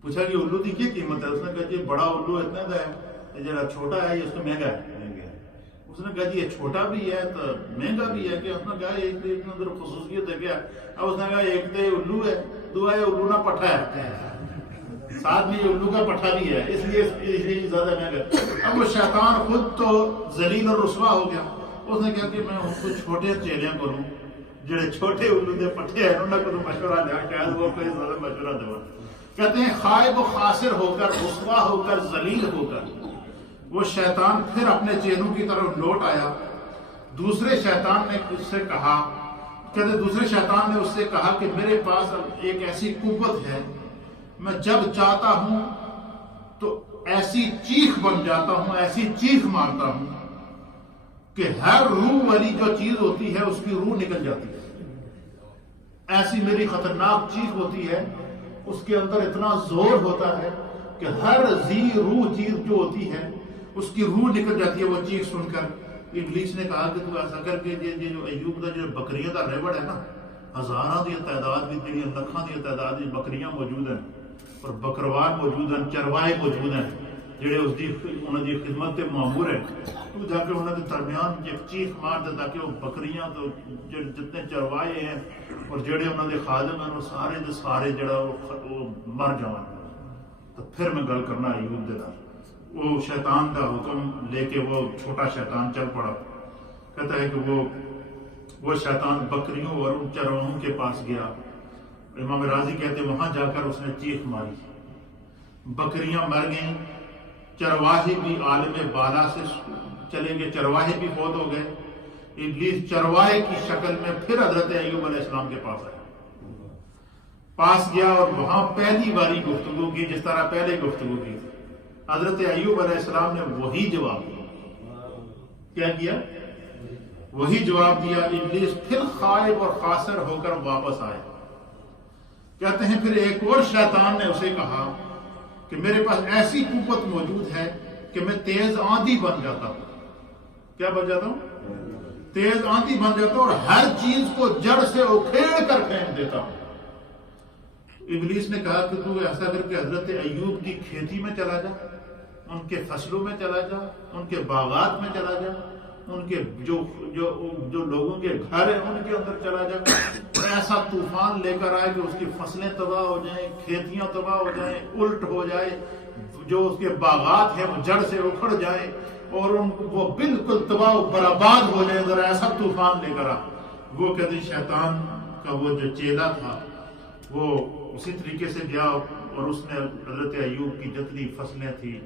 پوچھا کہ الو کی کیا قیمت ہے؟ اس نے کہا جی بڑا الو اتنا کا ہے، جڑا چھوٹا ہے یہ اس کو مہنگا ہے۔ اس نے کہا جی یہ چھوٹا بھی ہے تو مہنگا بھی ہے کہ؟ اس نے کہا ایک اندر خصوصیت ہے کیا؟ اب اس نے کہا ایک تو الو ہے، دعا ہے الو نہ پٹھا ہے، ساتھ میں یہ الو کا پٹھا بھی ہے، اس لیے زیادہ مہنگا۔ اب وہ شیطان خود تو ذلیل اور رسوا ہو گیا، اس نے کہا کہ میں ان کو چھوٹے چیلیاں کروں، جڑے چھوٹے الو دے پٹھے ہیں انہوں کو مشورہ دیا، شاید وہ کوئی زیادہ مشورہ دے۔ کہتے ہیں خائب و خاسر ہو کر، رسوا ہو کر، ذلیل ہو کر وہ شیطان پھر اپنے چیلوں کی طرف لوٹ آیا۔ دوسرے شیطان نے اس سے کہا، کہتے دوسرے شیطان نے اس سے کہا کہ میرے پاس ایک ایسی قوت ہے، میں جب چاہتا ہوں تو ایسی چیخ بن جاتا ہوں، ایسی چیخ مارتا ہوں کہ ہر روح والی جو چیز ہوتی ہے اس کی روح نکل جاتی ہے۔ ایسی میری خطرناک چیخ ہوتی ہے، اس کے اندر اتنا زور ہوتا ہے کہ ہر ذی روح چیز جو ہوتی ہے اس کی روح نکل جاتی ہے۔ وہ چیخ سن کر ابلیس نے کہا کہ تو ایسا کر کے یہ جو ایوب کا جو بکریاں کا ریوڑ ہے نا، ہزاراں دی تعداد بھی تیری لکھاں دی تعداد میں بکریاں موجود ہیں اور بکروال موجود ہیں، چروائے موجود ہیں جڑے اس دی انہاں دی خدمت تے مامور ہیں، تو جا کے انہاں دے درمیان ایک چیخ مار دے تاکہ وہ بکریاں تو جتنے چروائے ہیں اور جڑے انہاں دے خادم ہیں وہ سارے دے سارے جڑا وہ مر جاون۔ تو پھر میں گل کرنا ایوب دے نال۔ وہ شیطان کا حکم لے کے وہ چھوٹا شیطان چل پڑا۔ کہتا ہے کہ وہ شیطان بکریوں اور ان چرواہوں کے پاس گیا۔ امام راضی کہتے وہاں جا کر اس نے چیخ ماری، بکریاں مر گئیں، چرواہے بھی عالم بالا سے چلے گئے، چرواہے بھی فوت ہو گئے۔ ابلیس چرواہے کی شکل میں پھر حضرت ایوب علیہ السلام کے پاس گیا اور وہاں پہلی باری گفتگو کی، جس طرح پہلے گفتگو کی تھی۔ حضرت ایوب علیہ السلام نے وہی جواب دیا۔ کیا کیا؟ وہی جواب دیا۔ ابلیس پھر خائب اور خاسر ہو کر واپس آئے۔ کہتے ہیں پھر ایک اور شیطان نے اسے کہا کہ میرے پاس ایسی قوت موجود ہے کہ میں تیز آندھی بن جاتا ہوں۔ کیا بن جاتا ہوں؟ تیز آندھی بن جاتا ہوں اور ہر چیز کو جڑ سے اکھیڑ کر پھینک دیتا ہوں۔ ابلیس نے کہا کہ تو ایسا کر کے حضرت ایوب کی کھیتی میں چلا جا، ان کے فصلوں میں چلا جا، ان کے باغات میں چلا جا، ان کے جو لوگوں کے گھر ہیں ان کے اندر چلا جا، ایسا طوفان لے کر آئے کہ اس کی فصلیں تباہ ہو جائیں، کھیتیاں تباہ ہو جائیں، الٹ ہو جائے، جو اس کے باغات ہیں وہ جڑ سے اکھڑ جائیں اور وہ بالکل تباہ و برباد ہو جائے، ذرا ایسا طوفان لے کر آ۔ وہ کہتے ہیں شیطان کا وہ جو چیلا تھا وہ اسی طریقے سے گیا اور اس نے حضرت ایوب کی جتنی فصلیں تھیں،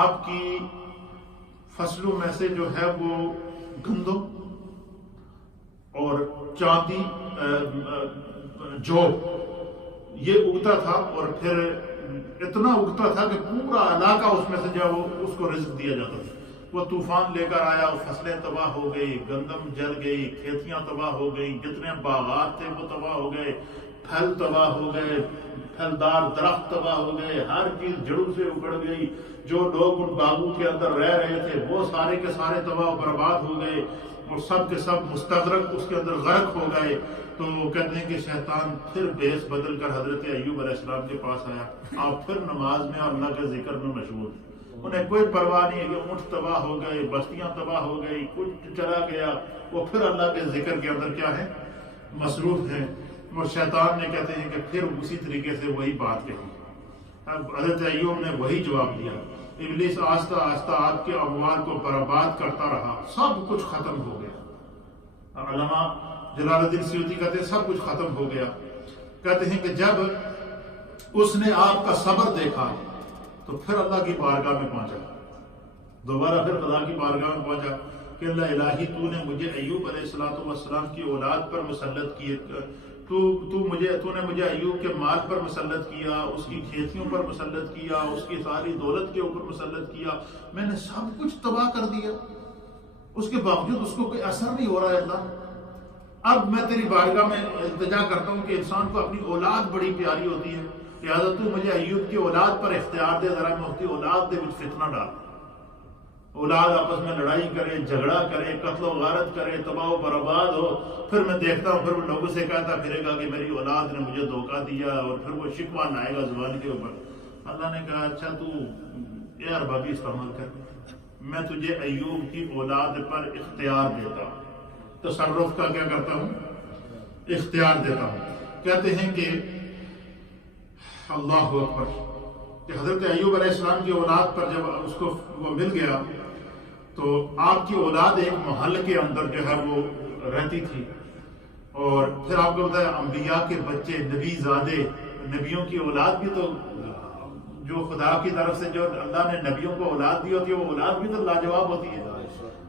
آپ کی فصلوں میں سے جو ہے وہ گندم اور چاندی جو یہ اگتا تھا، اور پھر اتنا اگتا تھا کہ پورا علاقہ اس میں سے جو وہ اس کو رزق دیا جاتا تھا۔ وہ طوفان لے کر آیا، فصلیں تباہ ہو گئی، گندم جل گئی، کھیتیاں تباہ ہو گئی، جتنے باغات تھے وہ تباہ ہو گئے، پھل تباہ ہو گئے، پھلدار درخت تباہ ہو گئے، ہر چیز جڑوں سے اکھڑ گئی، جو لوگ ان باغوں کے اندر رہ رہے تھے وہ سارے کے سارے تباہ و برباد ہو گئے، اور سب کے سب مستغرق اس کے اندر غرق ہو گئے۔ تو کہتے ہیں کہ شیطان پھر بیس بدل کر حضرت ایوب علیہ السلام کے پاس آیا، آپ پھر نماز میں اور اللہ کے ذکر میں مشغول، انہیں کوئی پرواہ نہیں ہے کہ اونٹ تباہ ہو گئے، بستیاں تباہ ہو گئی، کچھ چلا گیا، وہ پھر اللہ کے ذکر کے اندر کیا ہے، مصروف ہیں۔ اور شیطان نے کہتے ہیں کہ پھر اسی طریقے سے وہی بات کہی، اب حضرت ایوب نے وہی جواب دیا۔ ابلیس آہستہ آہستہ آپ کے اموال کو برباد کرتا رہا، سب کچھ ختم ہو گیا۔ علامہ جلال الدین سیوطی کہتے ہیں سب کچھ ختم ہو گیا۔ کہتے ہیں کہ جب اس نے آپ کا صبر دیکھا تو پھر اللہ کی بارگاہ میں پہنچا، دوبارہ پھر خدا کی بارگاہ میں پہنچا کہ اللہ الہی تو نے مجھے ایوب علیہ السلام کی اولاد پر مسلط کیے، تو نے مجھے ایوب کے مال پر مسلط کیا، اس کی کھیتیوں پر مسلط کیا، اس کی ساری دولت کے اوپر مسلط کیا، میں نے سب کچھ تباہ کر دیا، اس کے باوجود اس کو کوئی اثر نہیں ہو رہا ہے اللہ۔ اب میں تیری بارگاہ میں التجا کرتا ہوں کہ انسان کو اپنی اولاد بڑی پیاری ہوتی ہے، لہٰذا تو مجھے ایوب کی اولاد پر اختیار دے، ذرا میں اس کی اولاد دے وچ فتنہ ڈال، اولاد آپس میں لڑائی کرے، جھگڑا کرے، قتل و غارت کرے، تباہ و برباد ہو، پھر میں دیکھتا ہوں پھر وہ لوگوں سے کہتا پھرے گا کہ میری اولاد نے مجھے دھوکہ دیا، اور پھر وہ شکوہ لائے گا زبان کے اوپر۔ اللہ نے کہا اچھا تو اے اربابی استعمال کر، میں تجھے ایوب کی اولاد پر اختیار دیتا ہوں، تصرف کا کیا کرتا ہوں، اختیار دیتا ہوں۔ کہتے ہیں کہ اللہ اکبر، کہ حضرت ایوب علیہ السلام کی اولاد پر جب اس کو وہ مل گیا تو آپ کی اولاد ایک محل کے اندر جو ہے وہ رہتی تھی، اور پھر آپ کو بتایا انبیاء کے بچے، نبی زادے، نبیوں کی اولاد بھی تو جو خدا کی طرف سے جو اللہ نے نبیوں کو اولاد دی ہوتی ہے وہ اولاد بھی تو لاجواب ہوتی ہے،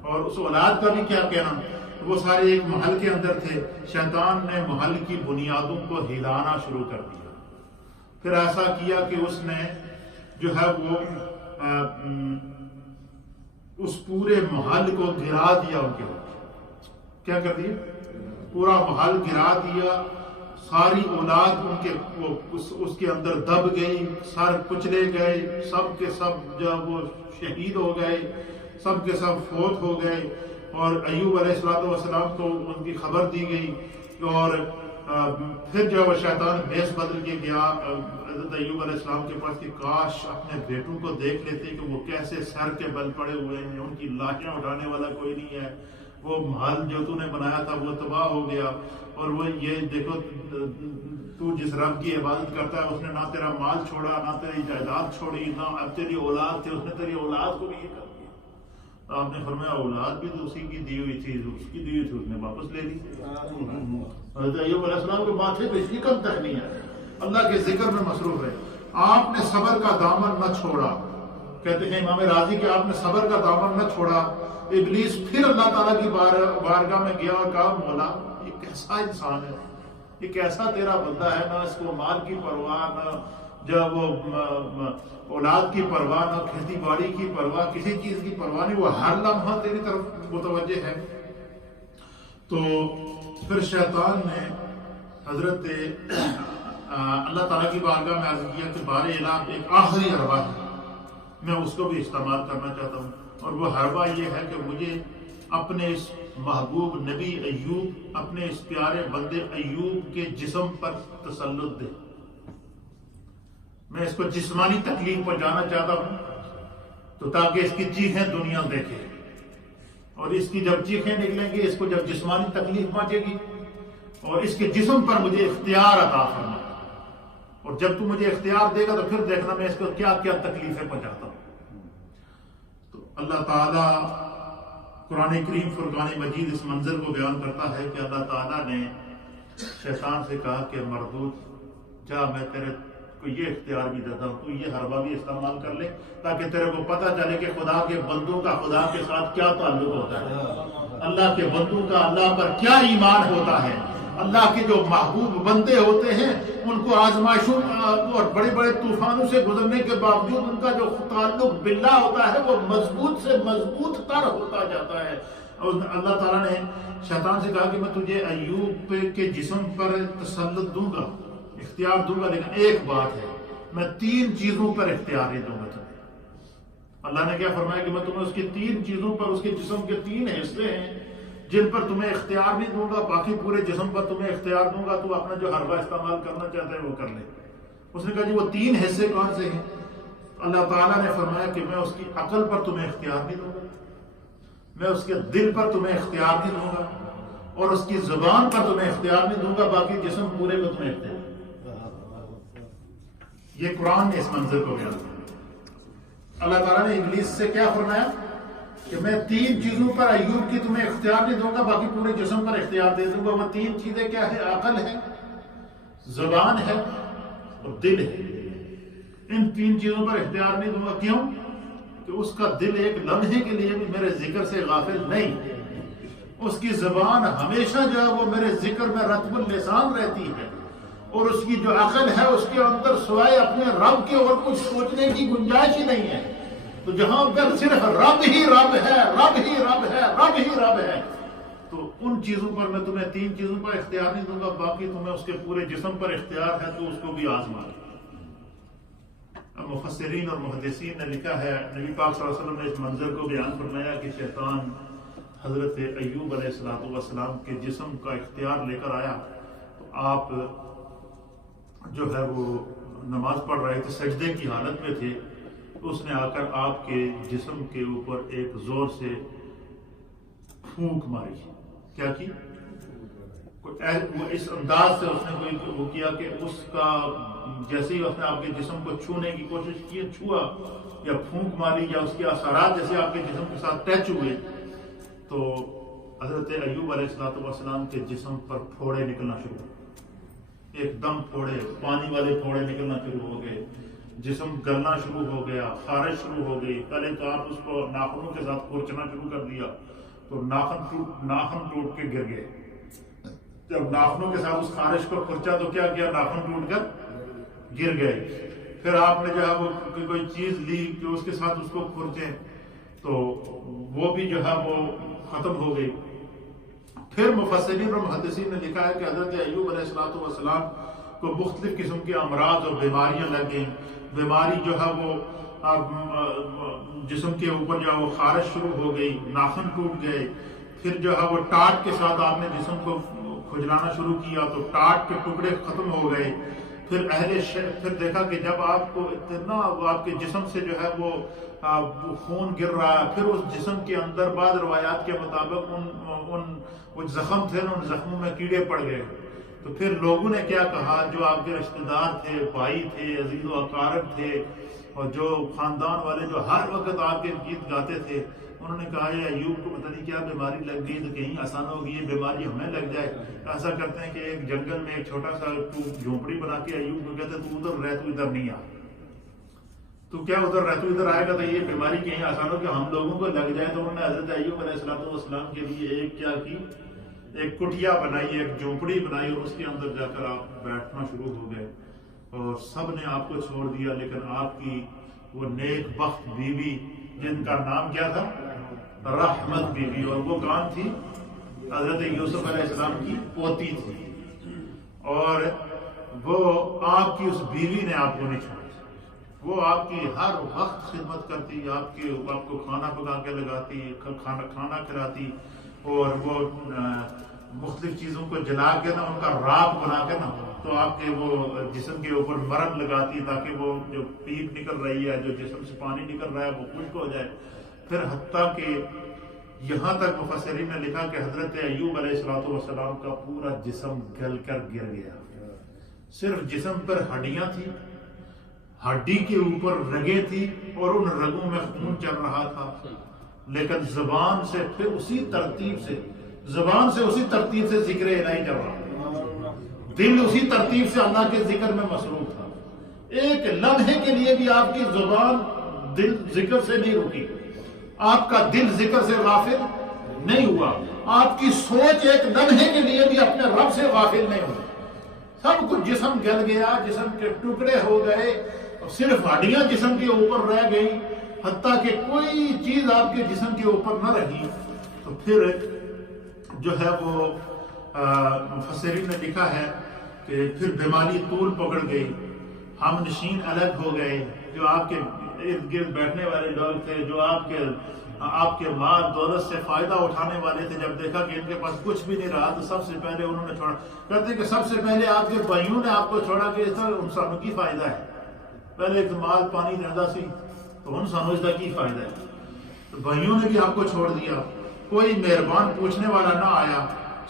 اور اس اولاد کا بھی کیا کہنا۔ وہ سارے ایک محل کے اندر تھے، شیطان نے محل کی بنیادوں کو ہلانا شروع کر دیا، پھر ایسا کیا کہ اس نے جو ہے وہ اس پورے محل کو گرا دیا، ان کے اوپر کیا کر دیا، پورا محل گرا دیا، ساری اولاد ان کے اس کے اندر دب گئی، سر کچلے گئے، سب کے سب جب وہ شہید ہو گئے، سب کے سب فوت ہو گئے، اور ایوب علیہ السلام کو ان کی خبر دی گئی، اور پھر جو وہ شیطان بیس بدل کے گیا حضرت ایوب علیہ السلام کے پاس کہ کاش اپنے بیٹوں کو دیکھ لیتے کہ وہ کیسے سر کے بل پڑے ہوئے ہیں، ان کی لاشیں اٹھانے والا کوئی نہیں ہے، وہ محل جو تو نے بنایا تھا وہ تباہ ہو گیا، اور وہ یہ دیکھو تو جس رب کی عبادت کرتا ہے اس نے نہ تیرا مال چھوڑا، نہ تیری جائیداد چھوڑی، نہ اب تیری اولاد تھی اس نے تیری اولاد کو بھی یہ کر دیا۔ آپ نے فرمایا اولاد بھی تو اسی کی دی ہوئی تھی، اس کی دی ہوئی تھی اس نے واپس لے لی۔ حضرت ایوب علیہ السلام کے ماتھے پہ شکم تک نہیں ہے، اللہ کے ذکر میں مصروف ہے، آپ نے صبر کا دامن نہ چھوڑا۔ کہتے ہیں امام راضی کہ آپ نے صبر کا دامن نہ چھوڑا، ابلیس پھر اللہ تعالیٰ کی بارگاہ میں گیا اور کہا مولا یہ کیسا انسان ہے، یہ کیسا تیرا بندہ ہے، نہ اس کو مال کی پرواہ، نہ جب وہ اولاد کی پرواہ، نہ کھیتی باڑی کی پرواہ، کسی چیز کی پرواہ نہیں، وہ ہر لمحہ تیری طرف متوجہ ہے۔ تو پھر شیطان نے حضرت اللہ تعالیٰ کی بارگاہ میں عرض کیا کہ بارے الہ ایک آخری حربہ ہے، میں اس کو بھی استعمال کرنا چاہتا ہوں، اور وہ حربہ یہ ہے کہ مجھے اپنے اس محبوب نبی ایوب، اپنے اس پیارے بندے ایوب کے جسم پر تسلط دے، میں اس کو جسمانی تکلیف پہنچانا چاہتا ہوں، تو تاکہ اس کی چیخیں دنیا دیکھے، اور اس کی جب چیخیں نکلیں گی، اس کو جب جسمانی تکلیف پہنچے گی، اور اس کے جسم پر مجھے اختیار عطا فرما، اور جب تو مجھے اختیار دے گا تو پھر دیکھنا میں اس کو کیا کیا تکلیفیں پہنچاتا ہوں. تو اللہ تعالیٰ قرآن کریم فرقان مجید اس منظر کو بیان کرتا ہے کہ اللہ تعالیٰ نے شیطان سے کہا کہ مردود جا میں تیرے کو یہ اختیار بھی دیتا ہوں، تو یہ حربہ بھی استعمال کر لے تاکہ تیرے کو پتہ چلے کہ خدا کے بندوں کا خدا کے ساتھ کیا تعلق ہوتا ہے، اللہ کے بندوں کا اللہ پر کیا ایمان ہوتا ہے. اللہ کے جو محبوب بندے ہوتے ہیں ان کو آزمائشوں اور بڑے بڑے طوفانوں سے گزرنے کے باوجود ان کا جو تعلق باللہ ہوتا ہے وہ مضبوط سے مضبوط تر ہوتا جاتا ہے. اور اللہ تعالیٰ نے شیطان سے کہا کہ میں تجھے ایوب کے جسم پر تسلط دوں گا، اختیار دوں گا، لیکن ایک بات ہے میں 3 چیزوں پر اختیار نہیں دوں گا تمہیں. اللہ نے کیا فرمایا کہ میں تمہیں اس کی 3 چیزوں پر، اس کے جسم کے 3 حصے ہیں جن پر تمہیں اختیار نہیں دوں گا، باقی پورے جسم پر تمہیں اختیار دوں گا، تو اپنا جو حربہ استعمال کرنا چاہتا ہے وہ کر لے. اس نے کہا جی وہ 3 حصے کون سے ہیں؟ اللہ تعالیٰ نے فرمایا کہ میں اس کی عقل پر تمہیں اختیار نہیں دوں گا، میں اس کے دل پر تمہیں اختیار نہیں دوں گا، اور اس کی زبان پر تمہیں اختیار نہیں دوں گا، باقی جسم پورے کو تمہیں اختیار. یہ قرآن نے اس منظر کو بیان کیا. اللہ تعالیٰ نے ابلیس سے کیا فرمایا کہ میں 3 چیزوں پر ایوب کی تمہیں اختیار نہیں دوں گا، باقی پورے جسم پر اختیار دے دوں گا. وہ 3 چیزیں کیا ہے؟ عقل ہے، زبان ہے اور دل ہے. ان 3 چیزوں پر اختیار نہیں دوں گا. کیوں؟ کہ اس کا دل ایک لمحے کے لیے بھی میرے ذکر سے غافل نہیں، اس کی زبان ہمیشہ جو ہے وہ میرے ذکر میں رطب اللسان رہتی ہے، اور اس کی جو عقل ہے اس کے اندر سوائے اپنے رب کے اور کچھ سوچنے کی گنجائش ہی نہیں ہے. تو جہاں پر صرف رب ہی رب ہے، رب ہی رب ہے، رب ہی رب ہے، تو ان چیزوں پر میں تمہیں 3 چیزوں پر اختیار نہیں دوں گا، باقی تمہیں اس کے پورے جسم پر اختیار ہے تو اس کو بھی آزما. اب مفسرین اور محدثین نے لکھا ہے، نبی پاک صلی اللہ علیہ وسلم نے اس منظر کو بیان فرمایا کہ شیطان حضرت ایوب علیہ السلام کے جسم کا اختیار لے کر آیا تو آپ جو ہے وہ نماز پڑھ رہے تھے، سجدے کی حالت میں تھے. اس نے آ کر آپ کے جسم کے اوپر ایک زور سے پھونک ماری. کیا کی؟ اس انداز سے اس نے کوئی وہ کیا کہ اس کا جیسے ہی اس نے آپ کے جسم کو چھونے کی کوشش کی، چھوا یا پھونک ماری یا اس کے اثرات جیسے آپ کے جسم کے ساتھ ٹچ ہوئے تو حضرت ایوب علیہ السلام کے جسم پر پھوڑے نکلنا شروع ہوئے. ایک دم پھوڑے، پانی والے پھوڑے نکلنا شروع ہو گئے، جسم گلنا شروع ہو گیا، خارش شروع ہو گئی. پہلے تو آپ اس کو ناخنوں کے ساتھ کھرچنا شروع کر دیا تو ناخن ٹوٹ کے گر گئے. جب ناخنوں کے ساتھ اس خارش کو کھرچا تو کیا کیا؟ ناخن ٹوٹ کر گر گئے. پھر آپ نے جو ہے وہ کوئی چیز لی کہ اس کے ساتھ اس کو کھرچے تو وہ بھی جو ہے وہ ختم ہو گئی. پھر مفسرین اور محدثین نے لکھا ہے کہ حضرت ایوب علیہ السلام کو مختلف قسم کے امراض اور بیماریاں لگ گئیں. بیماری جو ہے وہ جسم کے اوپر جو ہے وہ خارش شروع ہو گئی، ناخن ٹوٹ گئے. پھر جو ہے وہ ٹاٹ کے ساتھ آپ نے جسم کو کھجلانا شروع کیا تو ٹاٹ کے ٹکڑے ختم ہو گئے. پھر دیکھا کہ جب آپ کو اتنا آپ کے جسم سے جو ہے وہ خون گر رہا ہے، پھر اس جسم کے اندر بعض روایات کے مطابق وہ زخم تھے نا، ان زخموں میں کیڑے پڑ گئے. تو پھر لوگوں نے کیا کہا، جو آپ کے رشتہ دار تھے، بھائی تھے، عزیز و اقارب تھے، اور جو خاندان والے جو ہر وقت آپ کے گیت گاتے تھے، انہوں نے کہا یہ ایوب کو پتہ نہیں کیا بیماری لگ گئی تو کہیں آسان ہوگی یہ بیماری ہمیں لگ جائے. ایسا کرتے ہیں کہ ایک جنگل میں ایک چھوٹا سا جھونپڑی بنا کے ایوب کو کہتے تو ادھر رہ، تو ادھر نہیں آ، تو کیا ادھر رہ، تو ادھر آئے گا تو یہ بیماری کہیں آسان ہو کہ ہم لوگوں کو لگ جائے. تو انہوں نے حضرت ایوب علیہ السلام کے لیے ایک کیا کی، ایک کٹیا بنائی، ایک جھونپڑی بنائی، اور اس کے اندر جا کر آپ بیٹھنا شروع ہو گئے. اور سب نے آپ کو چھوڑ دیا، لیکن آپ کی وہ نیک بخت بیوی جن کا نام کیا تھا؟ رحمت بیوی، اور وہ کون تھی؟ حضرت یوسف علیہ السلام کی پوتی تھی. اور وہ آپ کی اس بیوی نے آپ کو نہیں چھوڑا، وہ آپ کی ہر وقت خدمت کرتی، آپ کو کھانا پکا کے لگاتی، کھانا کھلاتی، اور وہ مختلف چیزوں کو جلا کے نا ان کا راک بنا کے نا تو آپ کے وہ جسم کے اوپر مرہم لگاتی تاکہ وہ جو پیپ نکل رہی ہے، جو جسم سے پانی نکل رہا ہے وہ خشک ہو جائے. پھر حتیٰ کہ یہاں تک مفسرین نے لکھا کہ حضرت ایوب علیہ السلام کا پورا جسم گل کر گر گیا، صرف جسم پر ہڈیاں تھی، ہڈی کے اوپر رگیں تھی اور ان رگوں میں خون چل رہا تھا، لیکن زبان سے پھر اسی ترتیب سے ذکر الہی چل رہا، دل اسی ترتیب سے اللہ کے ذکر میں مصروف تھا. ایک لمحے کے لیے بھی آپ کی زبان دل ذکر سے نہیں رکی، آپ کا دل ذکر سے غافل نہیں ہوا، آپ کی سوچ ایک لمحے کے لیے بھی اپنے رب سے غافل نہیں ہوئی. سب کچھ جسم گل گیا، جسم کے ٹکڑے ہو گئے، صرف ہڈیاں جسم کے اوپر رہ گئی، حتیٰ کہ کوئی چیز آپ کے جسم کے اوپر نہ رہی. تو پھر جو ہے وہ مفسرین نے لکھا ہے کہ پھر بیماری طول پکڑ گئی، ہم نشین الگ ہو گئے، جو آپ کے ارد گرد بیٹھنے والے لوگ تھے، جو آپ کے مال دولت سے فائدہ اٹھانے والے تھے، جب دیکھا کہ ان کے پاس کچھ بھی نہیں رہا تو سب سے پہلے انہوں نے چھوڑا. کہتے ہیں کہ سب سے پہلے آپ کے بھائیوں نے آپ کو چھوڑا کہ اس طرح انسانوں کی فائدہ ہے. پہلے ایک مال پانی رہتا سی تو انسانوں اس کا کی فائدہ ہے، تو بھائیوں نے بھی آپ کو چھوڑ دیا، کوئی مہربان پوچھنے والا نہ آیا،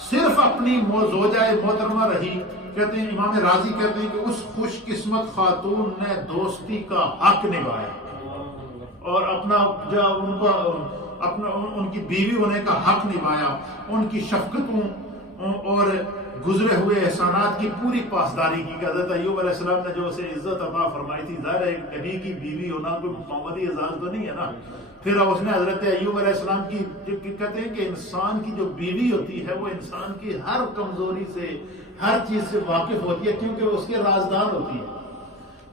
صرف اپنی زوجہ محترمہ رہی. کہتے ہیں امام راضی کہتے ہیں کہ اس خوش قسمت خاتون نے دوستی کا حق نبھایا اور ان کی بیوی ہونے کا حق نبھایا، ان کی شفقتوں اور گزرے ہوئے احسانات کی پوری پاسداری کی. کہ حضرت ایوب علیہ السلام نے جو اسے عزت عطا فرمائی تھی، ظاہر ہے نبی کی بیوی ہونا کوئی محمدی اعزاز تو نہیں ہے نا. پھر اس نے حضرت ایوب علیہ السلام کی کہتے ہیں کہ انسان کی جو بیوی ہوتی ہے وہ انسان کی ہر کمزوری سے، ہر چیز سے واقف ہوتی ہے، کیونکہ وہ اس کے رازدان ہوتی ہے.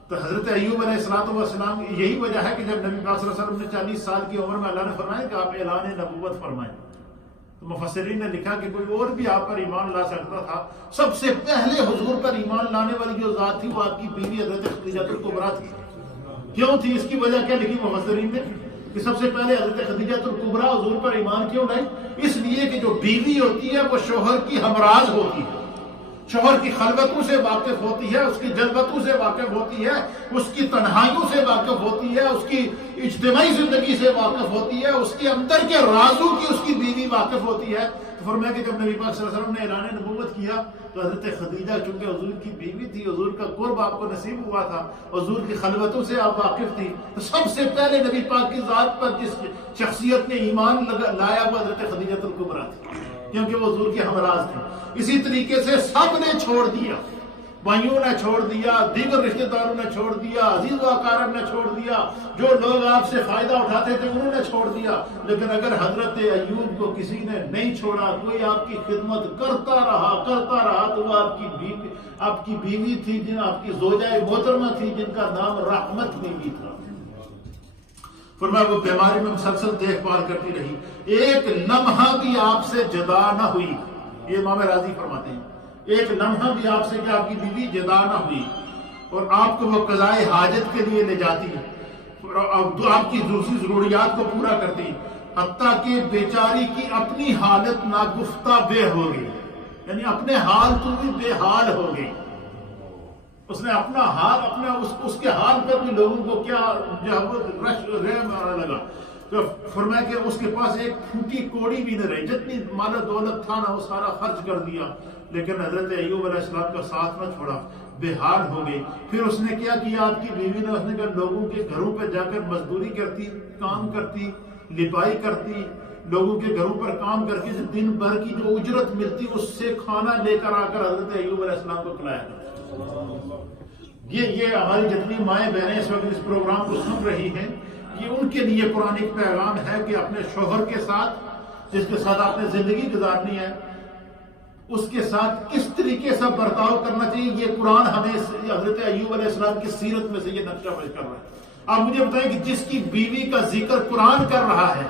تو حضرت ایوب علیہ السلام یہی وجہ ہے کہ جب نبی پاک صلی اللہ علیہ وسلم نے 40 سال کی عمر میں اللہ نے فرمایا کہ آپ اعلان نبوت فرمائیں، تو مفسرین نے لکھا کہ کوئی اور بھی آپ پر ایمان لا سکتا تھا. سب سے پہلے حضور پر ایمان لانے والی جو ذات تھی وہ آپ کی بیوی حضرت خدیجہ الکبریٰ تھی. کیوں تھی؟ اس کی وجہ کیا لکھی مفسرین نے کہ سب سے پہلے حضرت خدیجہ الکبریٰ حضور پر ایمان کیوں لائیں؟ اس لیے کہ جو بیوی ہوتی ہے وہ شوہر کی ہمراز ہوتی ہے، شوہر کی خلوتوں سے واقف ہوتی ہے، اس کی جذبتوں سے واقف ہوتی ہے، اس کی تنہائیوں سے واقف ہوتی ہے، اس کی اجتماعی زندگی سے واقف ہوتی ہے، اس کے اندر کے رازوں کی اس کی بیوی واقف ہوتی ہے. تو فرمایا کہ جب نبی پاک صلی اللہ علیہ وسلم نے اعلان نبوت کیا تو حضرت خدیجہ چونکہ حضور کی بیوی تھی، حضور کا قرب آپ کو نصیب ہوا تھا، حضور کی خلوتوں سے آپ واقف تھی، تو سب سے پہلے نبی پاک کی ذات پر جس شخصیت نے ایمان لایا وہ حضرت خدیجہ الکبریٰ تھی، کیونکہ وہ حضور کے ہمراز تھے. اسی طریقے سے سب نے چھوڑ دیا، بھائیوں نے چھوڑ دیا، دیگر رشتہ داروں نے چھوڑ دیا، عزیز و اقارب نے چھوڑ دیا، جو لوگ آپ سے فائدہ اٹھاتے تھے انہوں نے چھوڑ دیا. لیکن اگر حضرت ایوب کو کسی نے نہیں چھوڑا، کوئی آپ کی خدمت کرتا رہا تو وہ آپ کی بیوی تھی، جن آپ کی زوجہ محترمہ تھی، جن کا نام رحمت بیوی تھا. فرمایا وہ بیماری میں مسلسل دیکھ بھال کرتی رہی، ایک لمحہ بھی آپ سے جدا نہ ہوئی. یہ امام راضی فرماتے ہیں ایک لمحہ بھی آپ سے کہ آپ کی بیوی جدا نہ ہوئی، اور آپ کو وہ قضائے حاجت کے لیے لے جاتی، آپ کی دوسری ضروریات کو پورا کرتی، حتیٰ کہ بیچاری کی اپنی حالت ناگفتہ بے ہو گئی، یعنی اپنے حال تو بھی بے حال ہو گئی. اس نے اپنا حال اس کے حال پر بھی لوگوں کو کیا رحم آنے لگا. تو فرمایا کہ اس کے پاس ایک پھوٹی کوڑی بھی نہ رہی، جتنی مال و دولت تھا نا وہ سارا خرچ کر دیا، لیکن حضرت ایوب علیہ السلام کا ساتھ نہ چھوڑا، بے حال ہو گئی. پھر اس نے کیا کیا آپ کی بیوی نے؟ اس نے کہا لوگوں کے گھروں پہ جا کر مزدوری کرتی، کام کرتی، لپائی کرتی، لوگوں کے گھروں پر کام کر کے دن بھر کی جو اجرت ملتی اس سے کھانا لے کر آ کر حضرت ایوب علیہ السلام کو کھلایا کرتی. یہ ہماری جتنی مائیں بہنیں اس وقت اس پروگرام کو سن رہی ہیں، یہ ان کے لیے قرآن ایک پیغام ہے کہ اپنے شوہر کے ساتھ، جس کے ساتھ آپ نے زندگی گزارنی ہے، اس کے ساتھ کس طریقے سے برتاؤ کرنا چاہیے. یہ قرآن ہمیں حضرت ایوب علیہ السلام کی سیرت میں سے یہ نقشہ پیش کر رہا ہے. آپ مجھے بتائیں کہ جس کی بیوی کا ذکر قرآن کر رہا ہے،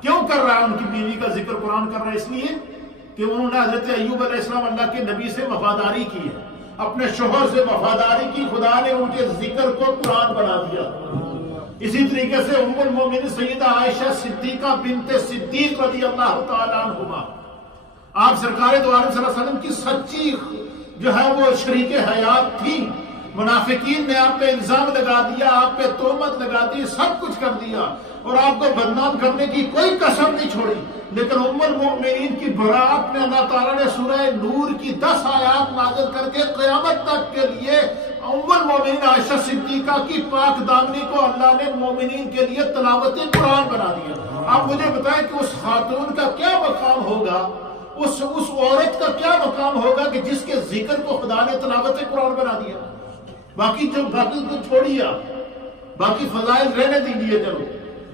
کیوں کر رہا ہے ان کی بیوی کا ذکر قرآن کر رہا ہے؟ اس لیے کہ انہوں نے حضرت ایوب علیہ السلام اللہ کے نبی سے وفاداری کی ہے، اپنے شوہر سے وفاداری کی، خدا نے ان کے ذکر کو قرآن بنا دیا. اسی طریقے سے ام المومنین سیدہ عائشہ صدیقہ بنت صدیق رضی اللہ تعالیٰ عنہما، آپ سرکار دو عالم صلی اللہ علیہ وسلم کی سچی جو ہے وہ شریک حیات تھی، منافقین نے آپ پہ الزام لگا دیا، آپ پہ تہمت لگا دی، سب کچھ کر دیا اور آپ کو بدنام کرنے کی کوئی کسر نہیں چھوڑی، لیکن ام المؤمنین کی برات میں اللہ تعالیٰ نے سورہ نور کی 10 آیات نازل کر کے قیامت تک کے لیے ام المؤمنین عائشہ صدیقہ کی پاک دامنی کو اللہ نے مومنین کے لیے تلاوت قرآن بنا دیا۔ آپ مجھے بتائیں کہ اس خاتون کا کیا مقام ہوگا، اس عورت کا کیا مقام ہوگا کہ جس کے ذکر کو خدا نے تلاوت قرآن بنا دیا۔ باقی کو چھوڑیے، باقی فضائل رہنے دیجیے چلو،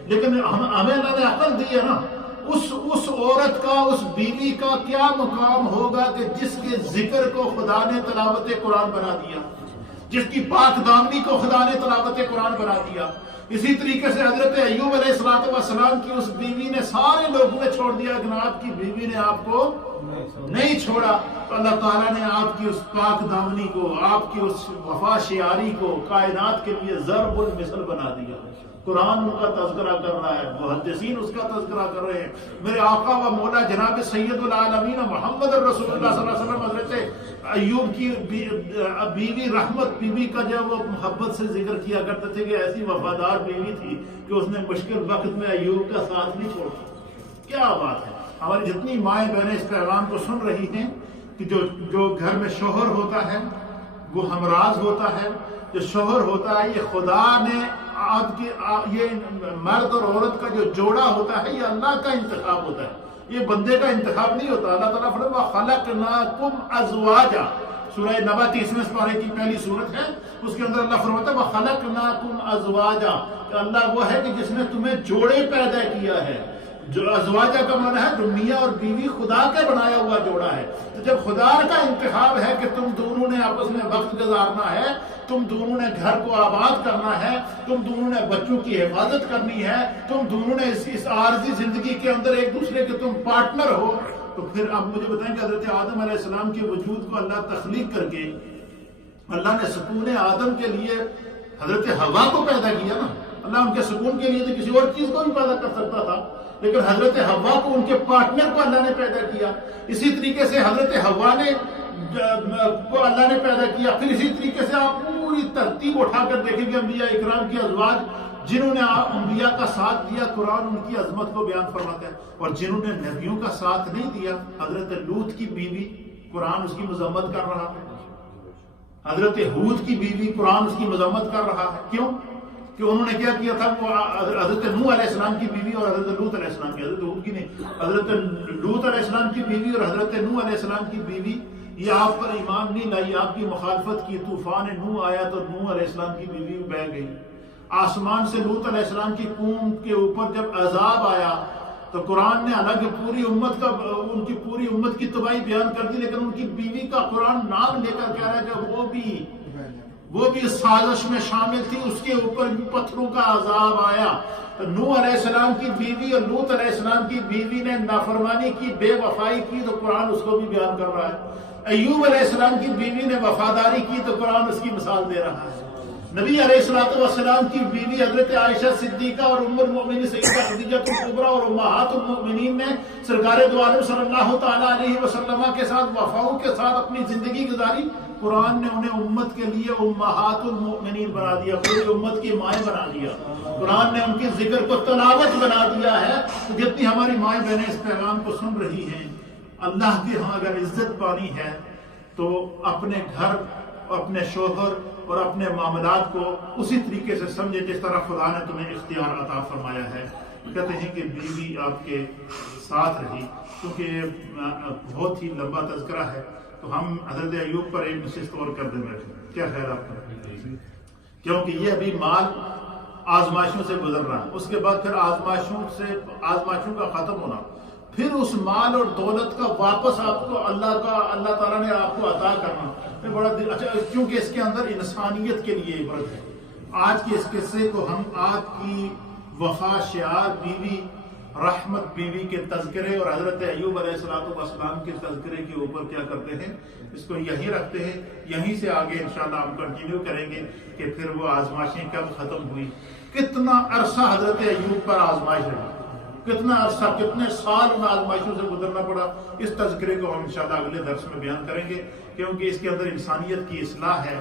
لیکن ہمیں اللہ نے عقل دی ہے نا، اس عورت کا، اس بیوی کا کیا مقام ہوگا کہ جس کے ذکر کو خدا نے تلاوت قرآن بنا دیا، جس کی پاک دامنی کو خدا نے تلاوت قرآن بنا دیا۔ اسی طریقے سے حضرت ایوب علیہ السلام کی اس بیوی نے سارے لوگوں نے چھوڑ دیا، لیکن آپ کی بیوی نے آپ کو نہیں چھوڑا، تو اللہ تعالیٰ نے آپ کی اس پاک دامنی کو، آپ کی اس وفا شیاری کو کائنات کے لیے ضرب المثل بنا دیا۔ قرآن ان کا تذکرہ کر رہا ہے، محدثین اس کا تذکرہ کر رہے ہیں۔ میرے آقا و مولا جناب سید العالمین محمد رسول اللہ صلی اللہ علیہ وسلم حضرت ایوب کی بیوی رحمت بیوی کا جب وہ محبت سے ذکر کیا کرتے تھے کہ ایسی وفادار بیوی تھی کہ اس نے مشکل وقت میں ایوب کا ساتھ نہیں چھوڑا۔ کیا بات ہے! ہماری جتنی مائیں بہنیں اس پیغام کو سن رہی ہیں کہ جو گھر میں شوہر ہوتا ہے وہ ہمراز ہوتا ہے، جو شوہر ہوتا ہے یہ خدا نے یہ مرد اور عورت کا جو جوڑا ہوتا ہے یہ اللہ کا انتخاب ہوتا ہے، یہ بندے کا انتخاب نہیں ہوتا۔ اللہ تعالیٰ فرماتا ہے وَخَلَقْنَاكُمْ أَزْوَاجًا، سورہ نبا 30ویں پارے کی پہلی سورت ہے، اس کے اندر اللہ فرماتا ہے وَخَلَقْنَاكُمْ أَزْوَاجًا، کہ اللہ وہ ہے کہ جس نے تمہیں جوڑے پیدا کیا ہے۔ جو ازواجہ کا معنی ہے جو میاں اور بیوی خدا کا بنایا ہوا جوڑا ہے۔ تو جب خدا کا انتخاب ہے کہ تم دونوں نے آپس میں وقت گزارنا ہے، تم دونوں نے گھر کو آباد کرنا ہے، تم دونوں نے بچوں کی حفاظت کرنی ہے، تم دونوں نے اس عارضی زندگی کے اندر ایک دوسرے کے تم پارٹنر ہو، تو پھر اب مجھے بتائیں کہ حضرت آدم علیہ السلام کے وجود کو اللہ تخلیق کر کے اللہ نے سکون آدم کے لیے حضرت حوا کو پیدا کیا نا۔ اللہ ان کے سکون کے لیے تو کسی اور چیز کو بھی پیدا کر سکتا تھا، لیکن حضرت حوا کو، ان کے پارٹنر کو اللہ نے پیدا کیا۔ اسی طریقے سے حضرت حوا کو اللہ نے پیدا کیا۔ پھر اسی طریقے سے آپ پوری ترتیب اٹھا کر دیکھیں گے انبیاء اکرام کی ازواج جنہوں نے انبیاء کا ساتھ دیا، قرآن ان کی عظمت کو بیان فرماتا ہے، اور جنہوں نے نبیوں کا ساتھ نہیں دیا، حضرت لوط کی بیوی، قرآن اس کی مذمت کر رہا ہے، حضرت ہود کی بیوی، قرآن اس کی مذمت کر رہا ہے۔ کیوں؟ کہ انہوں نے کیا کیا تھا؟ وہ حضرت نوح علیہ السلام کی بیوی اور حضرت لوط علیہ السلام کی، حضرت ہود کی نہیں، حضرت لوط علیہ السلام کی بیوی اور حضرت نوح علیہ السلام کی بیوی، یہ آپ پر ایمان نہیں لائی، آپ کی مخالفت کی، طوفان نوح آیا تو نوح علیہ السلام کی بیوی بہہ گئی۔ آسمان سے لوط علیہ السلام کی قوم کے اوپر جب عذاب آیا تو قرآن نے حالانکہ پوری امت کا، ان کی پوری امت کی تباہی بیان کر دی، لیکن ان کی بیوی کا قرآن نام لے کر کہہ رہا ہے کہ وہ بھی سازش میں شامل تھی، اس کے اوپر پتھروں کا عذاب آیا۔ نوح علیہ السلام کی بیوی اور لوط علیہ السلام کی بیوی نے نافرمانی کی، بے وفائی کی، تو قرآن اس کو بھی بیان کر رہا ہے۔ ایوب علیہ السلام کی بیوی نے وفاداری کی تو قرآن اس کی مثال دے رہا ہے۔ نبی علیہ السلام کی بیوی حضرت عائشہ صدیقہ اور ام المؤمنین سیدہ خدیجہ الکبریٰ اور امہات المؤمنین نے سرکار دو عالم صلی اللہ تعالیٰ علیہ وسلم کے ساتھ وفاؤں کے ساتھ اپنی زندگی گزاری۔ قرآن نے انہیں امت کے لیے امہات المؤمنین بنا دیا، پوری امت کی مائیں بنا دیا۔ قرآن نے ان کے ذکر کو تلاوت بنا دیا ہے۔ تو جتنی ہماری مائیں بہنیں اس پیغام کو سن رہی ہیں، اللہ کے ہاں اگر عزت پانی ہے تو اپنے گھر، اپنے شوہر اور اپنے معاملات کو اسی طریقے سے سمجھے جس طرح خدا نے تمہیں اختیار عطا فرمایا ہے۔ کہتے ہیں کہ بیوی آپ کے ساتھ رہی، کیونکہ بہت ہی لمبا تذکرہ ہے تو ہم حضرت ایوب پر ایک نشست اور کر دیں بیٹھے، کیا خیال آپ کا؟ کیونکہ یہ ابھی مال آزمائشوں سے گزر رہا ہے، اس کے بعد پھر آزمائشوں کا ختم ہونا، پھر اس مال اور دولت کا واپس آپ کو اللہ تعالیٰ نے آپ کو عطا کرنا بڑا دل اچھا، کیونکہ اس کے اندر انسانیت کے لیے عبرت ہے۔ آج کے اس قصے کو ہم آپ کی وفا شعار بیوی، رحمت بیوی کے تذکرے اور حضرت ایوب علیہ السلام کے تذکرے کے اوپر کیا کرتے ہیں، اس کو یہیں رکھتے ہیں، یہیں سے آگے انشاءاللہ ہم کنٹینیو کریں گے کہ پھر وہ آزمائشیں کب ختم ہوئی، کتنا عرصہ حضرت ایوب پر آزمائش رہی، کتنا عرصہ، کتنے سال ان آزمائشوں سے گزرنا پڑا۔ اس تذکرے کو ہم انشاءاللہ اگلے درس میں بیان کریں گے، کیونکہ اس کے اندر انسانیت کی اصلاح ہے،